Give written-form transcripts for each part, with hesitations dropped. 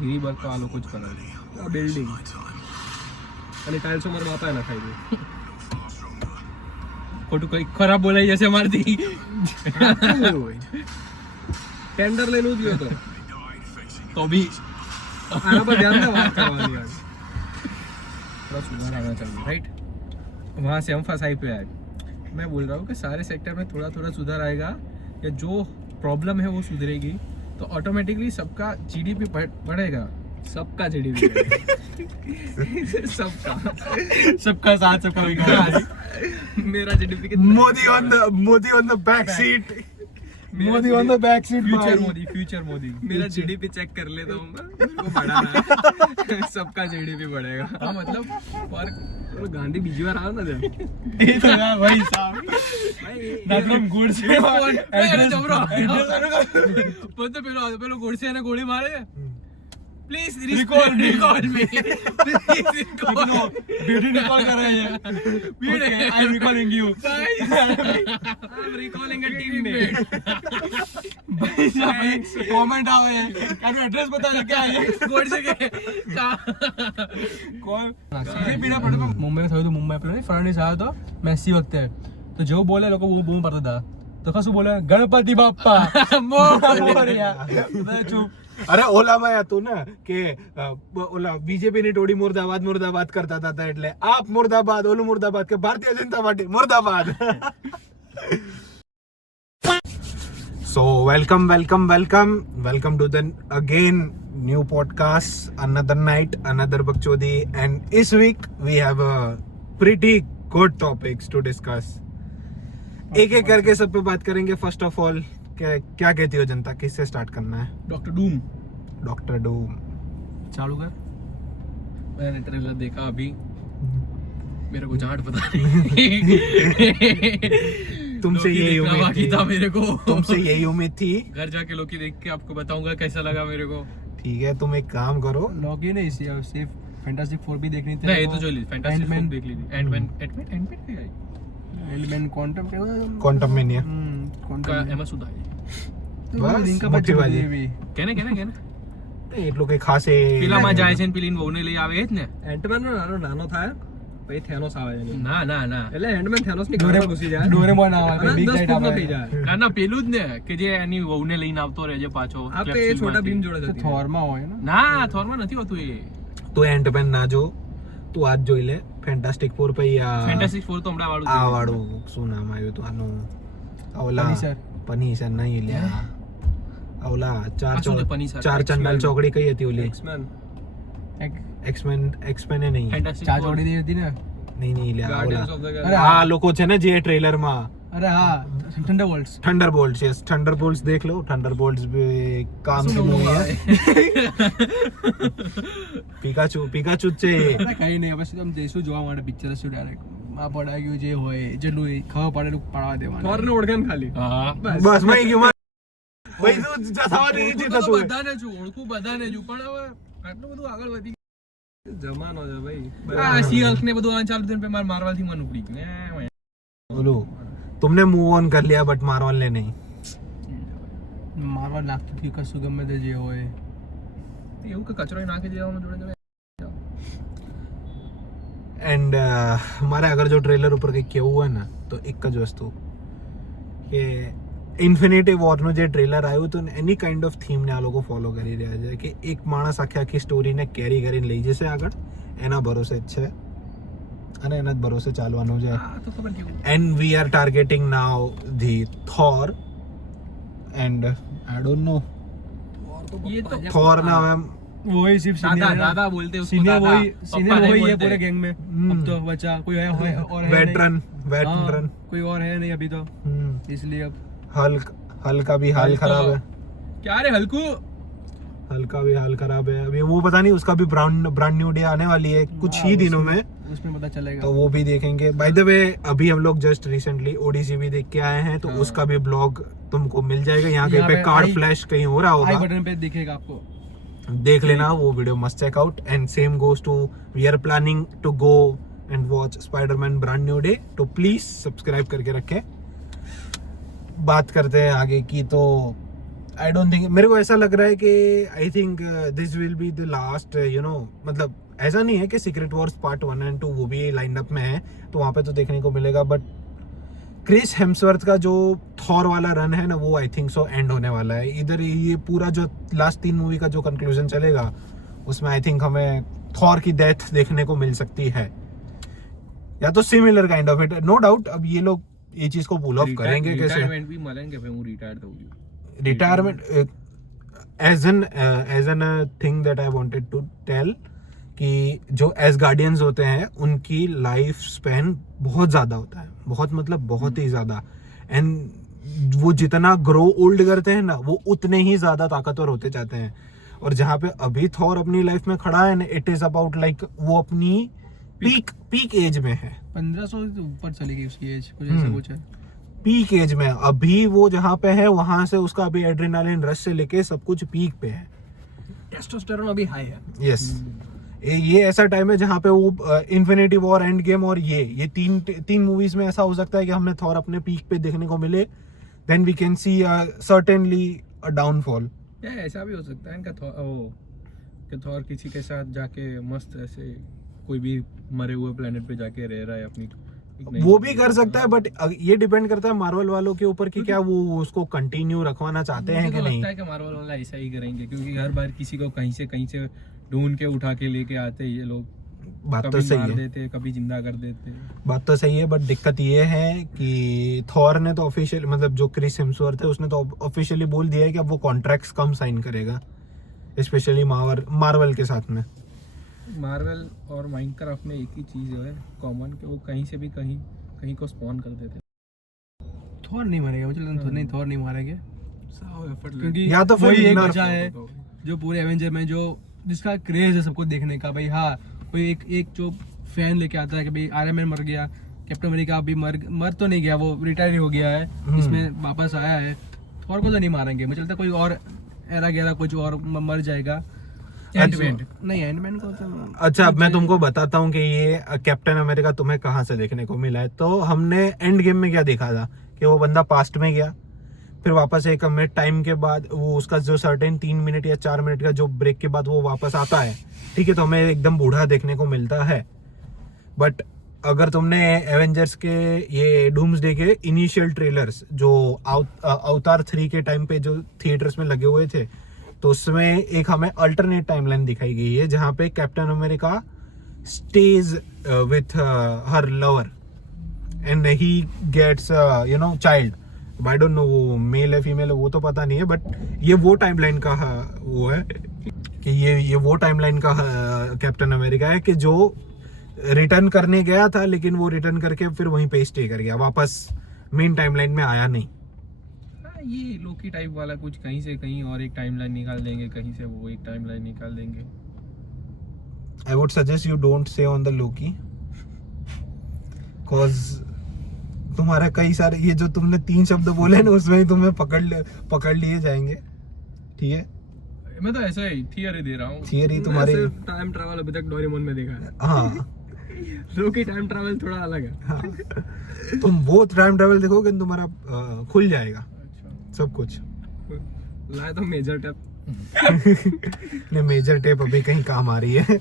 Rework તો આ લોકો જ કરે. આ બિલ્ડિંગ અને ટાઇલ્સો મારા બાપાએ નખાઈ દે. ખોટું કઈ ખરાબ બોલાઈ જશે મારથી. ટેન્ડર લઈને ઉદ્યો તો બી આના પર ધ્યાન દે વાત કરવાની યાર. थोड़ा सुधार आना चाहिए, राइट? वहाँ से हम फंसाई पे आए. मैं बोल रहा हूँ कि सारे सेक्टर में थोड़ा थोड़ा सुधार आएगा या जो प्रॉब्लम है वो सुधरेगी तो ऑटोमेटिकली सबका जीडीपी बढ़ेगा. सबका जीडीपी सबका साथ सबका विकास. मेरा जीडीपी कितना? Modi on the back seat. Modi on the back seat. Future Modi. मेरा जीडीपी चेक कर लेता हूँ मैं, वो बढ़ा है. सबका जीडीपी बढ़ेगा. हाँ मतलब और गांधी बीजी बार आओ ना जब ये तो यार भाई साहब that from goods address bro बोलते पेलो गोड से ना गोली मारे. Please recall me. Please recall. बेटी रिकॉल कर रहे हैं. I am recalling you. I am recalling a teammate. भाई साहब कमेंट आवे हैं. क्या एड्रेस बता दे क्या है? गोड से के કોણ એ પીડા પડે. મુંબઈ થયું તો મુંબઈ પેલો ફર્નાન્ડિસ આવ્યો તો મેસી વખતે તો જેવું બોલે લોકો બહુ બૂમ પડતા હતા તો કશું બોલે ગણપતિ બાપ્પા મોરયા. ચૂપ. અરે ઓલામાં હતું ને કે ઓલા બીજેપી ની ટોળી મુર્દાબાદ મુર્દાબાદ કરતા હતા એટલે આપ મુર્દાબાદ ઓલું મુર્દાબાદ કે Bharatiya Janata party મુર્દાબાદ. So welcome to the again new podcast, another night, another bakchodi, and this week we have a pretty good topics to discuss. एक एक करके सब पे बात करेंगे. फर्स्ट ऑफ ऑल क्या कहती हो जनता, किससे स्टार्ट करना है? डॉक्टर डूम. डॉक्टर डूम चालू कर. मैंने ट्रेलर देखा अभी, मेरे को जाट पता नहीं. तुमसे यही उम्मीद थी. था मेरे को. तुमसे यही उम्मीद थी. घर जाके लोकी देख के आपको बताऊंगा कैसा लगा मेरे को. ठीक है, तुम एक काम करो. लॉग इन है सिर्फ फैंटास्टिक 4 भी देखनी थी. नहीं ये तो जो ली फैंटास्टिक Ant-Man. देख ली थी. एंटमैन भी आई. एलिमेंट क्वांटम क्वांटम मेनिया. का क्वांटम एमा सुधा है. બસ, लिंक का મોટી बच्चे વાજી. भी કેને એટલું કઈ ખાસ પેલામાં જાય છે ને પેલી વહુને લઈ આવે જ ને. एंटमैन नानो था પછી થેનોસ આવે છે. ના એટલે એન્ડમેન થેનોસ ની ઘરે ઘુસી જાય. ડોરેમોન આવે અને બિગ 10 લાઈટ ફૂટનો આવે. થઈ જાય. ના પેલું જ ને કે જે એની વહુને લઈને આવતો રહે છે પાછો. આપણે એ છોટા ભીમ જોડે તો જતી થોરમાં હોય ને. ના થોરમાં નથી હોતું એ. તો એન્ટમેન ના જો તું આજ જોઈ લે. ફેન્ટાસ્ટિક 4 પછી આ ફેન્ટાસ્ટિક 4 તો હમણાં વાળું આ વાળું શું નામ આવ્યું હતું આનું? ઓલા પનીસર નહીં લ્યા. ઓલા ચાર ચંડાલ ચોકડી કઈ હતી ઓલી? એક્સમેન એ નહીં. ફેન્ટાસ્ટિક ચા જોડી દી હતી ને. નહીં લ્યા. Guardians of the Ola Galaxy. આ લોકો છે ને જે ટ્રેલર માં અરે હા થંડરબોલ્ટ્સ. थंडरबोल्ट्स. यस थंडरबोल्ट्स देख लो. थंडरबोल्ट्स भी काम की मूवी है. पिकाचू છે. અરે કઈ નહીં હવે તમે જઈશું જોવા માટે પિક્ચર હશે ડાયરેક્ટ માં પડાઈ ગયું જે હોય જેટલું ખબર પડેલું પાડવા દેવાનું. થોરને ઓળખાણ ખાલી. હા બસ મઈ ગયું. ભાઈ તું જથાવા દે છે તો બધાને જ ઓળખું બધાને જ પણ હવે આટલું બધું આગળ વધી જમાનો છે ભાઈ. આ સીએલ્સ ને બધું આ ચાલુ થઈને પછી માર મારવાથી મન ઉપડી ગયું. બોલો तुमने मूव ऑन कर लिया बट मारवाल ने नहीं. મારવા લાગતું થયું કશું ગમે તે જે હોય. એવું કે કચરો નાખી દેવાનો જોડે एंड हमारे अगर जो ट्रेलर ऊपर કંઈક કેવું હોય ને તો એક જ વસ્તુ કે ઇન્ફિનિટી વોરનું જે ટ્રેલર આવ્યું હતું ને એની કાઇન્ડ ઓફ થીમને આ લોકો ફોલો કરી રહ્યા છે કે એક માણસ આખી સ્ટોરીને કેરી કરીને લઈ જશે આગળ. એના ભરોસે જ છે અને એના જ ભરોસે ચાલવાનું છે. તો ખબર કેવું. And we are targeting now the Thor and I don't know ये तो थॉर ना हम वही सिर्फ दादा बोलते उसको सीनियर दादा वही पप्पा सीनियर नहीं वही है बोलते। पूरे गैंग में. अब तो बचा कोई है और है वेटरन नहीं. कोई और है नहीं अभी तो इसलिए अब हल्क का भी हाल खराब है. क्या रे हल्कू हल्का भी हाल खराब है. अभी वो पता नहीं उसका भी ब्रांड न्यू डे आने वाली है कुछ ही दिनों में. उसमें पता चलेगा तो वो भी देखेंगे. बाय द वे अभी हम लोग जस्ट रिसेंटली ओडीसी भी देख के आए हैं तो उसका भी ब्लॉग तुमको मिल जाएगा. यहाँ कहीं पे कार्ड फ्लैश कहीं हो रहा आई होगा बटन पे दिखेगा आपको. देख लेना वो video must check out. And same goes to we are planning to go and watch Spiderman brand new day. तो प्लीज सब्सक्राइब करके रखें. बात करते हैं आगे की. तो आई डोंट थिंक, मेरे को ऐसा लग रहा है कि I think this will be the last, you know, मतलब ऐसा नहीं है कि सीक्रेट वॉर्स पार्ट 1 और 2 वो भी लाइन अप में है तो वहाँ पे तो देखने को मिलेगा, बट क्रिस हेम्सवर्थ का जो थॉर वाला रन है ना वो आई थिंक सो एंड होने वाला है। इधर ये पूरा जो लास्ट 3 मूवी का जो कंक्लूजन चलेगा उसमें आई थिंक हमें थॉर की डेथ देखने को मिल सकती है, या तो similar kind of it, no doubt. अब ये लोग ये चीज को पुल ऑफ करेंगे कैसे, रिटायरमेंट भी मलेंगे फिर वो रिटायर्ड होगी। Retirement age an thing that I wanted to tell कि जो एज गार्डियंस होते हैं उनकी लाइफ स्पैन बहुत ज्यादा होता है, बहुत मतलब बहुत ही ज्यादा, एंड वो जितना ग्रो ओल्ड करते हैं ना वो उतने ही ज्यादा ताकतवर होते जाते हैं। और जहाँ पे अभी थॉर अपनी लाइफ में खड़ा है ना, इट इज अबाउट लाइक वो अपनी पीक एज में है, 1500 से ऊपर चली गई उसकी एज, कुछ ऐसा कुछ है। पीक एज में अभी वो जहाँ पे है वहां से उसका अभी एड्रेनालिन रश से लेके सब कुछ पीक पे है, टेस्टोस्टेरोन अभी हाई है। यस। ये ऐसा टाइम है जहाँ पे वो इन्फिनिटी वॉर, एंड गेम और ये तीन मूवीज में ऐसा हो सकता है कि हमें थॉर अपने पीक पे देखने को मिले, then we can see certainly a downfall. ऐसा भी हो सकता है इनका थॉर किसी के साथ जाके मस्त ऐसे कोई भी मरे हुए प्लेनेट पे जाके रह रहा है अपनी, वो भी कर सकता है, बट ये डिपेंड करता है मार्वल वालों के ऊपर कि क्या वो उसको कंटिन्यू रखवाना चाहते हैं कि नहीं। लगता है कि मार्वल वाला ऐसा ही करेंगे, क्योंकि हर बार किसी को कहीं से ढूंढ के उठा के लेके आते ये लोग, बात तो कभी सही मार है, देते कभी जिंदा कर देते। बात तो सही है, बट दिक्कत ये है कि थॉर ने तो ऑफिशियल, मतलब जो क्रिस हेम्सवर्थ है उसने तो ऑफिशियली बोल दिया है कि अब वो कॉन्ट्रैक्ट्स कम साइन करेगा, स्पेशली मार्वल के साथ में। मार्वल और माइनक्राफ्ट में एक ही चीज है कॉमन, कि वो कहीं से भी कहीं को स्पॉन कर देते। थॉर नहीं मरेगा मुझे लगता है, नहीं थॉर नहीं मारेंगे, क्योंकि या तो फिर वही एक nerf बचा है जो पूरे एवेंजर में जो जिसका क्रेज है सबको देखने का। भाई हाँ, कोई एक जो फैन लेके आता है कि भाई आयरन मैन मर गया, कैप्टन अमेरिका अभी मर तो नहीं गया, वो रिटायर हो गया है, इसमें वापस आया है, थॉर को तो नहीं मारेंगे। मुझे लगता है कोई और एरा गैरा कुछ और मर जाएगा। नहीं एंटमैन को तो अच्छा, अब मैं तुमको बताता हूँ कि ये कैप्टन अमेरिका तुम्हें कहाँ से देखने को मिला है। तो हमने एंड गेम में क्या देखा था कि वो बंदा पास्ट में गया, फिर वापस एक मिनट टाइम के बाद वो उसका जो सर्टेन 3 मिनट या 4 मिनट का जो ब्रेक के बाद वो वापस आता है, ठीक है, तो हमें एकदम बूढ़ा देखने को मिलता है। बट अगर तुमने एवेंजर्स के ये डूम्सडे के इनिशियल ट्रेलर्स जो अवतार 3 के टाइम पे जो थिएटर्स में लगे हुए थे, तो उसमें एक हमें अल्टरनेट टाइमलाइन दिखाई गई है जहाँ पे Captain America stage with her lover and he gets you know child. I don't know वो मेल है फीमेल है वो तो पता नहीं है, बट ये वो टाइमलाइन का वो है कि ये वो टाइमलाइन का कैप्टन अमेरिका है कि जो रिटर्न करने गया था, लेकिन वो रिटर्न करके फिर वहीं पे स्टे कर गया, वापस मेन टाइमलाइन में आया नहीं। ये लोकी टाइप वाला कुछ कहीं से कहीं और एक टाइमलाइन निकाल देंगे, कहीं से वो एक टाइमलाइन निकाल देंगे। I would suggest you don't say on the Loki, cause तुम्हारा कई सारे ये जो तुमने 3 शब्द बोले ना उसमें ही तुम्हें पकड़ लिए जाएंगे, ठीक है। मैं तो ऐसा ही थियरी दे रहा हूँ, थियरी तुम्हारी टाइम ट्रैवल अभी तक डोरेमोन में देखा है। हाँ लोकी टाइम ट्रैवल थोड़ा अलग है। हाँ, तुम वो टाइम ट्रैवल देखोगे तुम्हारा खुल जाएगा सब कुछ। लाए तो मेजर टेप ने मेजर टेप अभी कहीं काम आ रही है।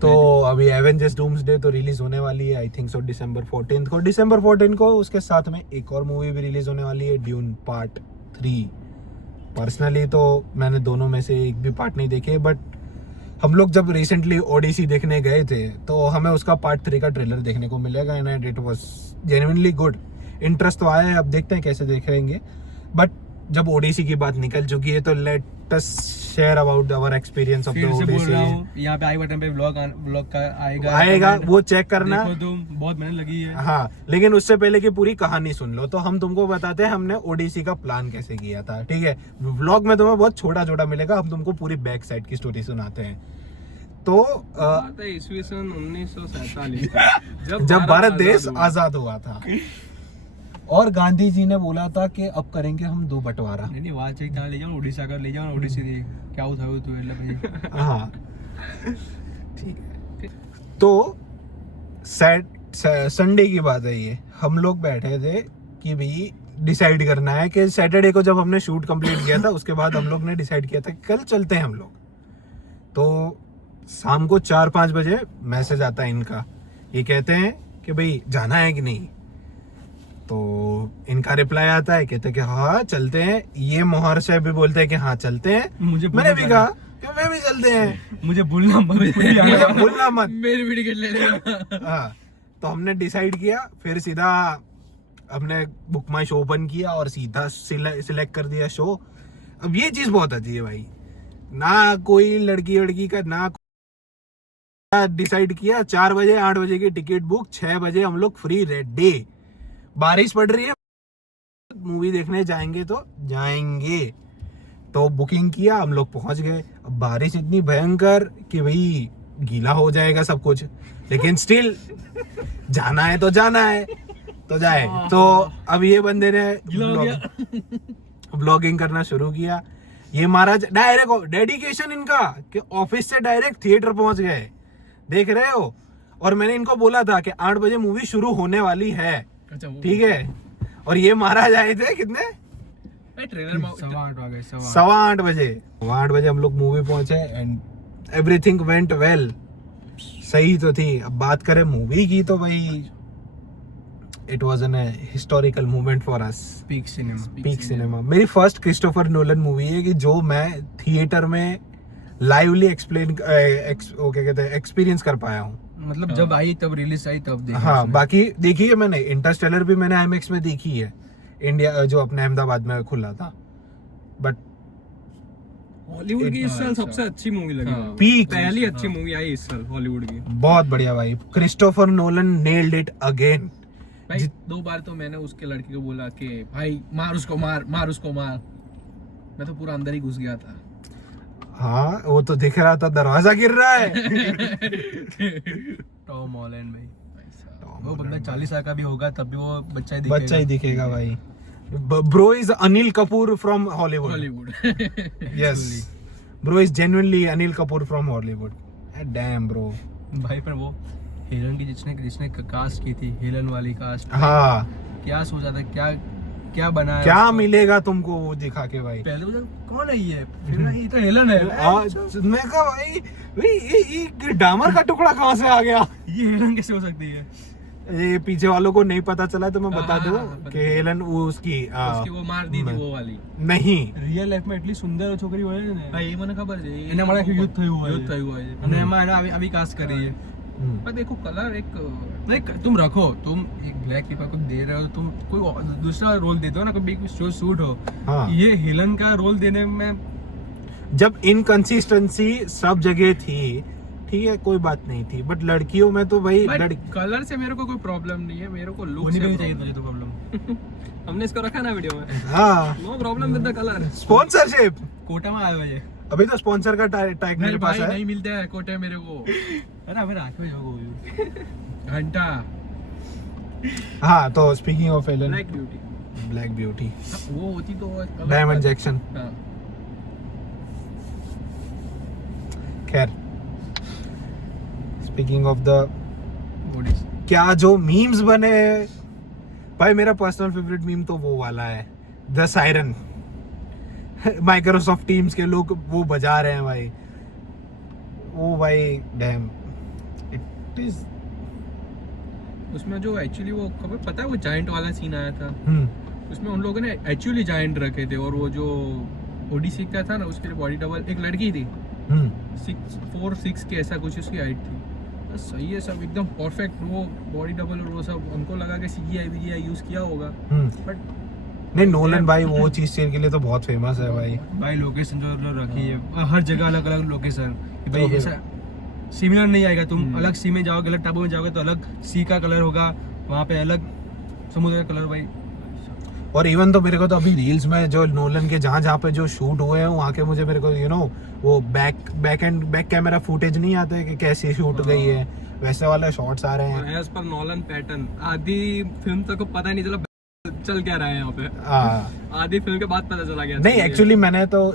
तो अभी एवेंजर्स डूम्सडे तो रिलीज होने वाली है, आई थिंक सो December 14 को। उसके साथ में एक और मूवी भी रिलीज होने वाली है, ड्यून पार्ट 3। पर्सनली तो मैंने दोनों में से एक भी पार्ट नहीं देखे, बट हम लोग जब रिसेंटली ओडिसी देखने गए थे तो हमें उसका पार्ट 3 का ट्रेलर देखने को मिलेगा and it was genuinely good. Interest तो आया है, अब देखते हैं कैसे देखेंगे। बट जब ओडिसी की बात निकल चुकी है तो let us share about our experience of the Odyssey. यहाँ पे आई बटन पे व्लॉग का आएगा, वो चेक करना। देखो तुम, बहुत मेहनत लगी है। हाँ, लेकिन उससे पहले की पूरी कहानी सुन लो। तो हम तुमको बताते हैं हमने ओडिसी का प्लान कैसे किया था, ठीक है। व्लॉग में तुम्हें बहुत छोटा मिलेगा, हम तुमको पूरी बैक साइड की स्टोरी सुनाते हैं। तो ईस्वी सन 1947 जब भारत देश आजाद हुआ था और गांधी जी ने बोला था कि अब करेंगे हम 2 बंटवारा। नहीं वहाँ चेक कहाँ ले जाओ, उड़ीसा का ले जाओ, उड़ीसी दे क्या उठाओ तू भाई। हाँ ठीक है। तो संडे की बात है ये, हम लोग बैठे थे कि भाई डिसाइड करना है कि सैटरडे को जब हमने शूट कंप्लीट किया था उसके बाद हम लोग ने डिसाइड किया था कि कल चलते हैं हम लोग। तो शाम को 4-5 बजे मैसेज आता है इनका, ये कहते हैं कि भाई जाना है कि नहीं। तो इनका रिप्लाई आता है, कहते हैं कि हाँ चलते हैं। ये मोहर से भी बोलते हैं कि हाँ चलते हैं। मुझे मैंने भी कहा कि मैं भी चलते हैं, मुझे भूलना मत। मुझे भूलना मत। मेरी भी टिकट ले लेना। हाँ, तो हमने डिसाइड किया, फिर सीधा हमने बुक माई शो ओपन किया और सीधा सिलेक्ट कर दिया शो। अब ये चीज बहुत अच्छी है भाई, ना कोई लड़की वड़की का ना डिसाइड किया। 4 बजे 8 बजे की टिकट बुक, 6 बजे हम लोग फ्री रेडी। बारिश पड़ रही है, मूवी देखने जाएंगे तो जाएंगे। तो बुकिंग किया, हम लोग पहुंच गए। अब बारिश इतनी भयंकर कि भाई गीला हो जाएगा सब कुछ, लेकिन स्टिल जाना है तो जाना है, तो जाए। तो अब ये बंदे ने ब्लॉगिंग करना शुरू किया। ये महाराज डायरेक्ट डेडिकेशन इनका कि ऑफिस से डायरेक्ट थिएटर पहुंच गए, देख रहे हो। और मैंने इनको बोला था कि 8 बजे मूवी शुरू होने वाली है, ठीक है। और ये महाराज आए थे कितने, ट्रेलर 8:15 बजे। 8 बजे हम लोग मूवी पहुंचे एंड एवरीथिंग वेंट वेल। सही तो थी। अब बात करें मूवी की तो भाई it was an historical moment for us. Peak cinema मेरी फर्स्ट क्रिस्टोफर नोलन मूवी है कि जो मैं थिएटर में लाइवली एक्सपीरियंस कर पाया हूँ। मतलब जब आई तब रिलीज आई तब देखी। हाँ, बाकी देखी है मैंने। इंटरस्टेलर भी मैंने IMAX में देखी है, इंडिया जो अपने अहमदाबाद में खुला था। बट हॉलीवुड की इस साल सबसे अच्छी मूवी लगी। पीक पहली अच्छी मूवी आई इस साल हॉलीवुड की। बहुत बढ़िया भाई, Christopher Nolan nailed it again. भाई 2 बार तो मैंने उसके लड़के को बोला कि भाई मार उसको, मार उसको, मार। मैं तो पूरा अंदर ही घुस गया था। हाँ, वो तो दिख रहा था दरवाजा गिर रहा है। टॉम हॉलैंड भाई, वो बंदा 40 साल का भी होगा तब भी वो बच्चा ही दिखेगा भाई। Bro is Anil Kapoor from Hollywood. Yes, bro is genuinely Anil Kapoor from Hollywood. Damn bro भाई। पर वो हेलन की जिसने कास्ट की थी, हेलन वाली कास्ट, हाँ, क्या सोचा था, क्या बनाया, क्या मिलेगा तुमको वो दिखा के भाई। पहले वो कौन है ये, फिर ये तो हेलन है। मैं कहा भाई ये डामर का टुकड़ा कहाँ से आ गया, ये हेलन कैसे हो सकती है। ये पीछे वालों को नहीं पता चला तो मैं बता दूं कि हेलन वो उसकी वो मार दी थी वो वाली। नहीं, रियल लाइफ में એટલી સુંદર છોકરી હોય ને ભાઈ, મને ખબર છે એને મારા યુદ્ધ થયું હોય અને એમાં અભી કાસ્ટ કરી है। पर देखो कलर एक नहीं, तुम रखो, तुम एक ब्लैक पीपल को दे रहे हो, तुम कोई दूसरा रोल देते हो ना, कभी कोई सूट हो। हाँ। ये हेलन का रोल देने में जब इनकंसिस्टेंसी सब जगह थी, ठीक है, कोई बात नहीं थी, बट लड़कियों में तो भाई कलर से मेरे को कोई प्रॉब्लम नहीं है, मेरे को लुक होनी से नहीं चाहिए मुझे तो प्रॉब्लम। हमने इसको रखा ना वीडियो में। हाँ, no problem with the colour. Sponsorship quota में आए हो ये। अभी तो स्पॉन्सर का टैग मेरे पास है। नहीं मिलते हैं कोटे मेरे को। अरे अबे रात में जाओगे घंटा। हाँ, तो speaking of Helen, black beauty वो होती तो डायमंड जैक्सन। खैर, स्पीकिंग ऑफ द क्या जो मीम्स बने भाई, मेरा पर्सनल फेवरेट मीम तो वो वाला है, द सायरन। माइक्रोसॉफ्ट टीम्स के लोग वो बजा रहे हैं भाई, वो भाई डैम इट इज। उसमें जो एक्चुअली वो खबर पता है, वो जायंट वाला सीन आया था, उसमें उन लोगों ने एक्चुअली जायंट रखे थे, और वो जो ओडीसी का था ना, उसके लिए बॉडी डबल एक लड़की थी, 6'4" के ऐसा कुछ उसकी हाइट थी। बस सही है सब एकदम परफेक्ट, वो बॉडी डबल और वो सब उनको लगा कि CGI यूज किया होगा, बट नहीं, नोलन भाई वो चीज के लिए तो बहुत फेमस है भाई। लोकेशन जो रखी है हर जगह अलग अलग लोकेशन, भाई ऐसा सिमिलर नहीं आएगा। तुम अलग सी में जाओगे, अलग टापू में जाओगे तो अलग सी का कलर होगा, वहाँ पे अलग समुद्र का कलर भाई। और इवन तो मेरे को तो अभी रील्स में जो नोलन के जहाँ पे जो शूट हुए हैं वहाँ के मुझे मेरे को वो बैक कैमरा फुटेज नहीं आते कि कैसे शूट गई है, वैसे वाले शॉट्स आ रहे हैं। एज पर नोलन पैटर्न आधी फिल्म तक को पता ही नहीं चला चल क्या रहा है यहाँ पे। आधी फिल्म के बाद पता चला गया। नहीं, एक्चुअली मैंने तो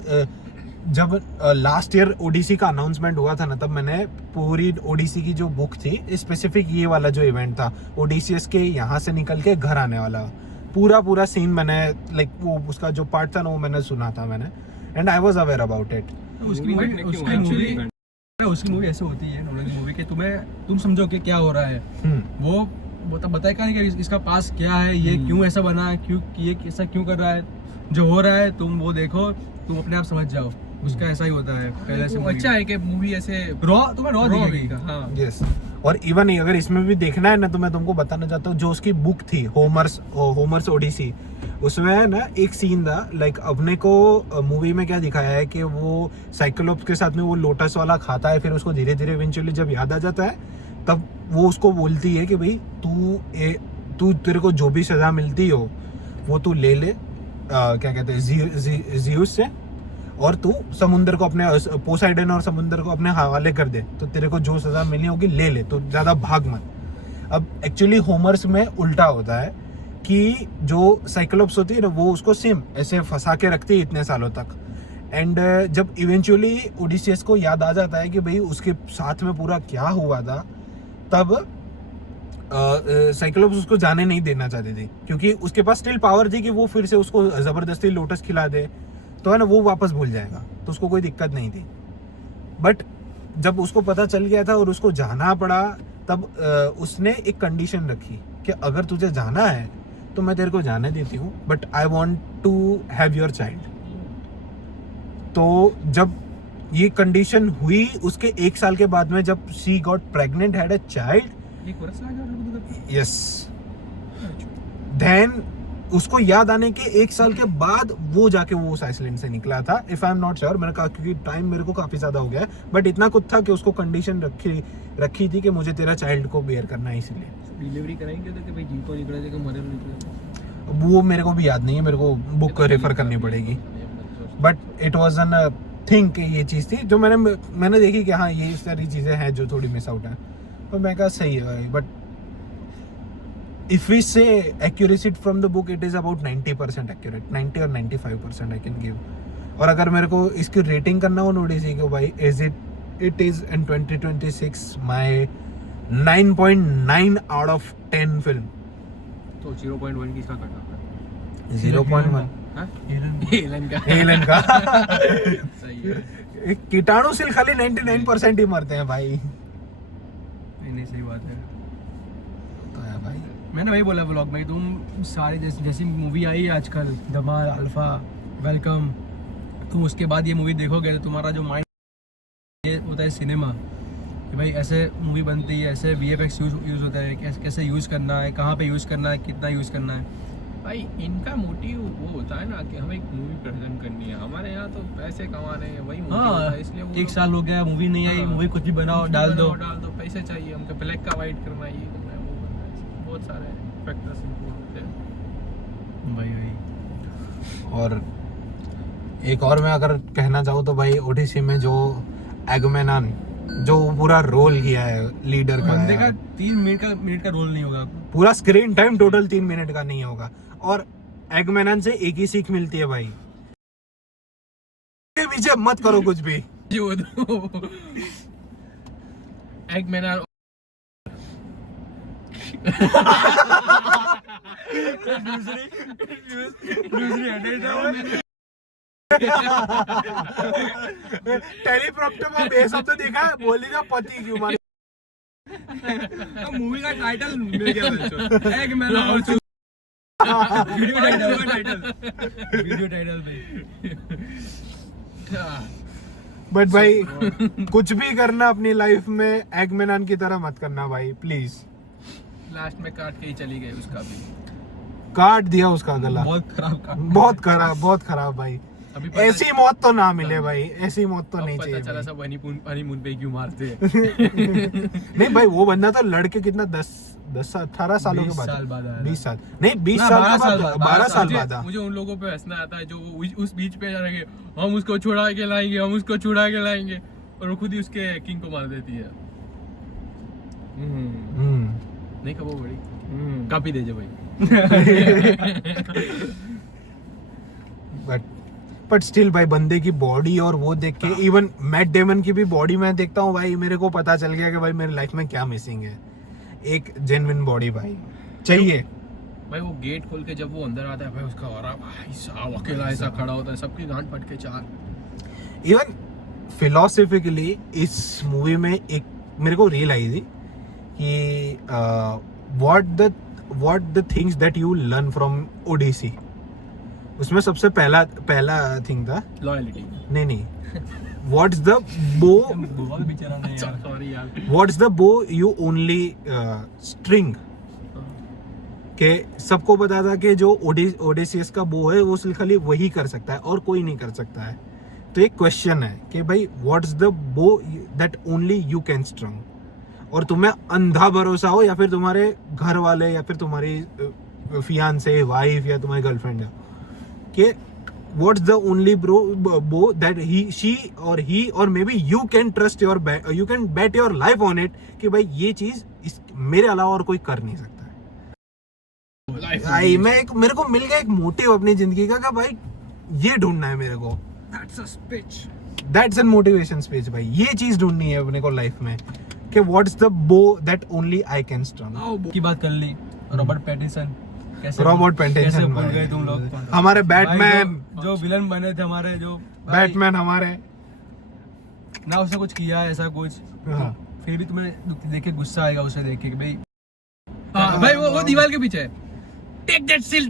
जब लास्ट ईयर ओडीसी का अनाउंसमेंट हुआ था ना, तब मैंने पूरी ओडीसी की जो बुक थी, स्पेसिफिक ये वाला जो इवेंट था ओडीसीएस के यहाँ से निकल के घर आने वाला, पूरा सीन मैंने लाइक वो उसका जो पार्ट था ना वो मैंने सुना था मैंने, and I was aware about it. उसकी मूवी ऐसे होती है नोलन की मूवी कि तुम समझो कि क्या हो रहा है, वो बताए का नहीं कि इसका पास क्या है, ये क्यों ऐसा बना है, क्यों ये ऐसा क्यों कर रहा है, जो हो रहा है तुम वो देखो, तुम अपने आप समझ जाओ। उसका ऐसा ही होता है पहले से। अच्छा है कि मूवी ऐसे तुम्हें रॉ दिखेगा। हाँ यस, और इवन अगर इसमें भी देखना है ना तो मैं तुमको बताना चाहता हूँ, जो उसकी बुक थी होमर्स ओडिसी, उसमें ना एक सीन था लाइक अपने को मूवी में क्या दिखाया है कि वो साइक्लोप्स के साथ में वो लोटस वाला खाता है, फिर उसको धीरे धीरे इवेंचुअली जब याद आ जाता है तब वो उसको बोलती है कि भाई तू तेरे को जो भी सजा मिलती हो वो तू ले ले, क्या कहते हैं ज़ीउस से, और तू समुंदर को अपने पोसाइडन और समुंदर को अपने हवाले कर दे, तो तेरे को जो सजा मिलनी होगी ले ले, तो ज्यादा भाग मत। अब एक्चुअली होमर्स में उल्टा होता है कि जो साइक्लोप्स होती है ना वो उसको सेम ऐसे फंसा के रखती है इतने सालों तक, एंड जब इवेंचुअली ओडिसियस को याद आ जाता है कि भाई उसके साथ में पूरा क्या हुआ था, तब साइक्लोप्स उसको जाने नहीं देना चाहती थी, क्योंकि उसके पास स्टिल पावर थी कि वो फिर से उसको जबरदस्ती लोटस खिला दे तो है ना वो वापस भूल जाएगा, तो उसको कोई दिक्कत नहीं थी। बट जब उसको पता चल गया था और उसको जाना पड़ा, तब उसने एक कंडीशन रखी कि अगर तुझे जाना है तो मैं तेरे को जाने देती हूँ, but I want to have your child. तो जब ये कंडीशन हुई उसके 1 साल के बाद में, जब she got pregnant, had a child, yes, then उसको याद आने के 1 साल के बाद वो जाके वो उस आइसलैंड से निकला था, if I am not sure, मैंने कहा क्योंकि टाइम मेरे को काफी ज्यादा हो गया है, बट इतना कुछ था कि उसको कंडीशन रखी थी कि मुझे तेरा चाइल्ड को बेयर करना है, इसलिए डिलीवरी कराएंगे तो कि भाई जी को निकला जाएगा, मरे निकला, वो मेरे को भी याद नहीं है, मेरे को बुक रेफर करनी पड़ेगी, but it was an thing कि ये चीज थी जो मैंने देखी कि हाँ ये सारी चीजें हैं जो थोड़ी मिस आउट है, तो मैं कहा सही है भाई, but if we say accuracy from the book, it is about 90% accurate, 90 or 95% I can give। और अगर मेरे को इसकी रेटिंग करना हो ओडिसी को भाई, it is in 2026 my 9.9 out of 10 film। तो 0.1 किसका कटा था? 0.1 एलन का सही है। कीटाणु से खाली 99% ही मरते हैं भाई। नहीं सही बात है। तो है भाई, मैंने वही बोला ब्लॉग में, तुम सारे जैसी मूवी आई है आजकल, धमाल, अल्फा, वेलकम, तुम उसके बाद ये मूवी देखोगे तो तुम्हारा जो माइंड ये होता है सिनेमा, कि भाई ऐसे मूवी बनती है, ऐसे VFX यूज़ होता है, कैसे यूज़ करना है, कहाँ पे यूज़ करना है, कितना यूज़ करना है। भाई इनका मोटिव वो होता है ना कि हमें एक मूवी प्रेजेंट करनी है, हमारे यहाँ तो पैसे कमाने हैं, वही मोटिव होता है, इसलिए वो 1 साल हो गया मूवी नहीं आई, मूवी कुछ भी बनाओ, डाल दो, पैसे चाहिए हमको, ब्लैक का वाइट करना, ये करना है, वो करना है, बहुत सारे फैक्टर्स होते हैं भाई। और एक और मैं अगर कहना चाहूँ तो भाई ओडिसी में जो एगमेनान जो पूरा रोल किया है लीडर का, बंदे का 3 मिनट का रोल नहीं होगा, पूरा स्क्रीन टाइम टोटल 3 मिनट का नहीं होगा, और एगमेनान से एक ही सीख मिलती है भाई, के पीछे मत करो कुछ भी। जो एगमैन टेलीप्रॉम्प्टर में बेस तो देखा है, बोलेगा पति क्यों मारे। मूवी का टाइटल मिल गया था, एगमैन वीडियो टाइटल पे। बट भाई कुछ भी करना अपनी लाइफ में एगमेनान की तरह मत करना भाई प्लीज। लास्ट में काट के ही चली गई, उसका भी काट दिया उसका गला, बहुत खराब बहुत खराब भाई। अभी ऐसी मौत तो ना मिले भाई, ऐसी मौत तो नहीं पता चाहिए चला भाई। सब हनीमून पे क्यों मारते हैं। नहीं भाई वो बंदा तो लड़के कितना 10-18 सालों के 20 बाद, साल बाद आया। 20 साल नहीं 20 ना, साल 12 के बाद, साल 12 साल मुझे- बाद। मुझे उन लोगों पे हंसना आता है जो उस बीच पे रहेंगे, हम उसको छुड़ा के लाएंगे, हम उसको छुड़ा के लाएंगे, और वो खुद ही उसके किंग को मार देती है। नहीं कब वो बड़ी कापी दे जो भाई। बट स्टिल भाई बंदे की बॉडी और वो देख के, इवन मैट डेमन की भी बॉडी मैं देखता हूँ भाई, मेरे को पता चल गया कि भाई मेरी लाइफ में क्या मिसिंग है। एक जेन्युइन बॉडी भाई चाहिए। भाई वो गेट खोल के जब वो अंदर आता है भाई उसका और भाई साहब अकेला ऐसा खड़ा होता है सबकी गांड फट के चार. इवन फिलोसफिकली इस मूवी में एक मेरे को रील आई थी कि what the things that you learn from Odissi. उसमें सबसे पहला थिंग था लॉयल्टी. नहीं व्हाट्स द बो बहुत बेचारा नहीं यार. सॉरी यार. व्हाट्स द बो यू ओनली स्ट्रिंग. के सबको पता था कि जो ओडिसियस का बो है वो सिर्फ खाली वही कर सकता है और कोई नहीं कर सकता है. तो एक क्वेश्चन है कि भाई what's the bow that only you can स्ट्रंग. और तुम्हें अंधा भरोसा हो या फिर तुम्हारे घर वाले या फिर तुम्हारी फियांसे वाइफ या तुम्हारी गर्लफ्रेंड है कि व्हाट्स द ओनली बो दैट ही और may be you can trust you can bet your life on it कि भाई ये चीज मेरे अलावा और कोई कर नहीं सकता. मेरे को मिल गया एक मोटिव अपनी जिंदगी का भाई ये ढूंढना है मेरे को. दैट्स एन मोटिवेशन स्पीच भाई. ये चीज ढूंढनी है अपने को लाइफ में कि what's the bow that only I can strung. की बात कर ली. Robert Pattinson. रॉबर्ट कैसे पैटिंसन भूल गए तुम लोग. हमारे बैटमैन जो विलन बने थे हमारे जो बैटमैन हमारे ना उसने कुछ किया ऐसा कुछ. हाँ. फिर भी तुम्हें देख के गुस्सा आएगा उसे देख के कि भाई हाँ भाई वो दीवार के पीछे है. Take that seal.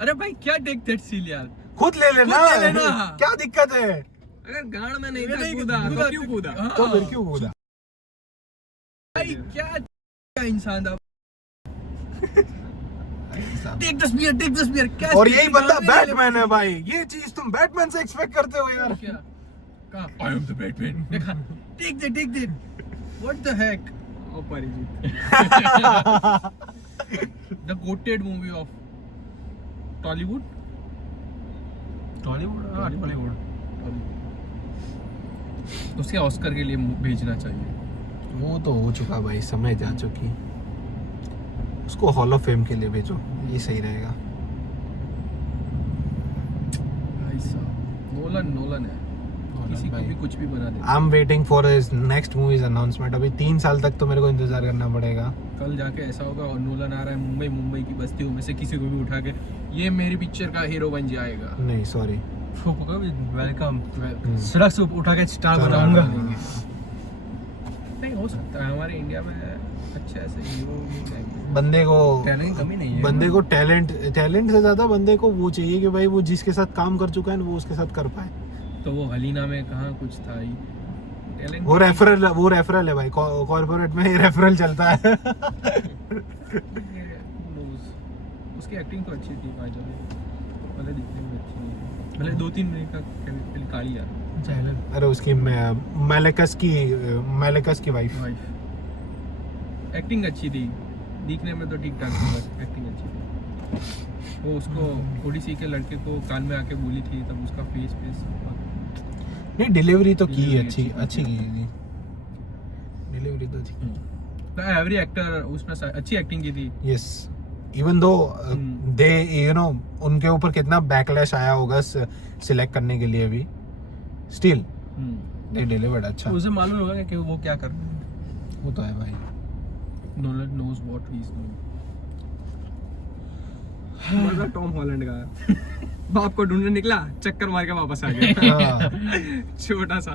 अरे भाई क्या टेक दैट सील यार. खुद ले लेना. खुद ले लेना. क्या दिक्कत है. अगर गाड़ में नहीं था कूदा तो क्यों कूदा. तो फिर क्यों कूदा. भाई क्या इंसान था. टेक द स्पीयर क्या. और यही बंदा बैटमैन है भाई. ये चीज तुम बैटमैन से एक्सपेक्ट करते हो यार. क्या कहा आई एम द बैटमैन. देखा take that what the heck. ओ परिजीत. The goated movie of Tollywood. Tollywood उसे ऑस्कर के लिए भेजना चाहिए. वो तो हो चुका भाई. समय जा चुकी. उसको हॉल ऑफ फेम के लिए भेजो. ये सही रहेगा. भाई साहब नोलन है. किसी को भी कुछ भी बना दे. I am waiting for his next movies announcement. अभी 3 साल तक तो मेरे को इंतजार करना पड़ेगा. कल जाके ऐसा होगा और नोलन आ रहा है मुंबई की बस्तियों में से किसी को भी उठा के ये मेरी पिक्चर का हीरो बन जाएगा. नहीं सॉरी. वेलकम. सड़क से उठा के स्टार बनाऊंगा. नहीं हो सकता है हमारे इंडिया में अच्छे ऐसे हीरो भी. बंदे को टैलेंट कमी नहीं है. बंदे को टैलेंट से ज्यादा बंदे को वो चाहिए कि भाई वो जिसके साथ काम कर चुका है वो उसके साथ कर पाए. तो वो हलीना में कहाँ कुछ था ही टैलेंट. वो रेफरल है भाई. कॉर्पोरेट में रेफरल चलता है. उसकी एक्टिंग तो अच्छी थी भाई. भले दिखने में अच्छी नहीं थी. भले 2-3 मिनट का काली यार. अरे उसकी मैलेकस की वाइफ. एक्टिंग अच्छी थी. दिखने में तो ठीक ठाक थी बस एक्टिंग अच्छी थी. वो उसको ओडिसी के लड़के को कान में आके बोली थी तब उसका फेस नहीं डिलीवरी तो की Delivery अच्छी की थी. डिलीवरी तो थी. एवरी एक्टर उसमें अच्छी एक्टिंग की थी. यस. इवन दो दे उनके ऊपर कितना बैकलैश आया होगा सिलेक्ट करने के लिए भी. Still they delivered. अच्छा उसे मालूम होगा कि वो क्या कर रहे हैं. वो तो है भाई. Nolan knows what he is doing. मजा टॉम हॉलैंड का. बाप को ढूंढने निकला चक्कर मार के वापस आ गया. छोटा सा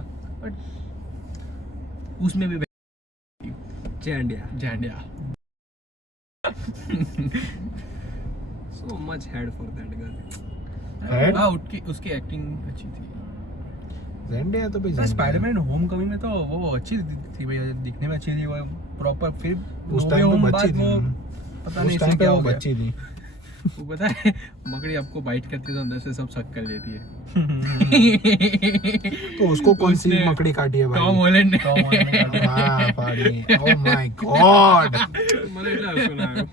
उसमें भी जैंडिया. So much head for that girl. Head? हाँ उसकी एक्टिंग अच्छी थी. ज़ेंडिया तो भाई स्पाइडरमैन होम कमिंग में तो वो अच्छी थी भैया. दिखने में अच्छी थी वो प्रॉपर. फिर उस टाइम पे बच्ची थी. पता नहीं उस टाइम पे वो बच्ची थी. वो पता है मकड़ी आपको बाइट करती है तो अंदर से सब सक कर लेती है. तो उसको कौन सी उसने- मकड़ी काटी है भाई. टॉम हॉलैंड ने. हाँ पाड़ी. Oh my God. मैंने इतना सुना है.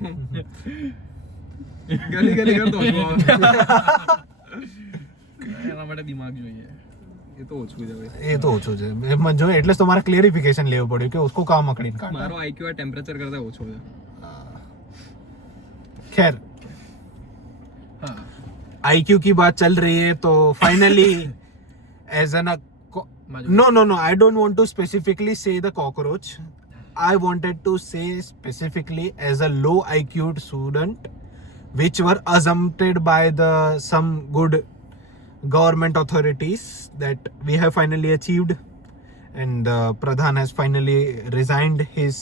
गली कर दो એના માટે દિમાગ જોઈએ. એ તો ઓછું છે ભાઈ. એ તો ઓછું છે. એમાં જો એટલે જ તમારે ક્લેરિફિકેશન લેવું પડ્યું કે उसको કામ મકડીને કાઢા. મારો આઈક્યુ આ ટેમ્પરેચર કરતા ઓછો છે. खैर हाँ आईक्यू की बात चल रही है तो finally as an no I don't want to specifically say the cockroach. I wanted to say specifically as a low IQ student which were assumpted by the some good government authorities that we have finally achieved, and Pradhan has finally resigned his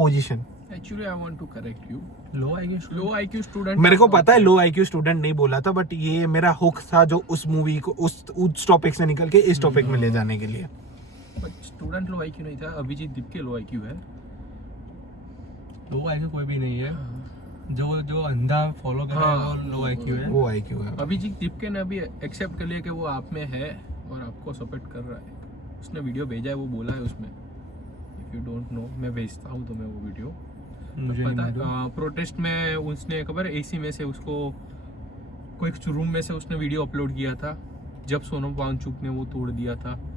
position. Actually, I want to correct you. लो आएगी Low IQ student. मेरे को पता है लो IQ student नहीं बोला था, but ये मेरा हुक था जो उस मूवी को उस टॉपिक से निकल के इस टॉपिक में ले जाने के लिए. But student low IQ नहीं था, अभिजीत दीप के low IQ है. लो आईक्यू कोई भी नहीं है. जो अंधा फॉलो कर रहा है वो लो आईक्यू है. वो IQ है. अभिजीत दीपके ने अभी एक्सेप्ट कर लिया कि वो आप में है और आपको सपोर्ट कर रहा है. उसने वीडियो भेजा है, वो बोला है उसमें. इफ यू डोंट नो, मैं भेजता हूँ तुम्हें वो वीडियो. मुझे नहीं मालूम. प्रोटेस्ट में उसने खबर एसी में से उसको कोई रूम में से उसने वीडियो अपलोड किया था जब सोनम वांगचुक ने वो तोड़ दिया था.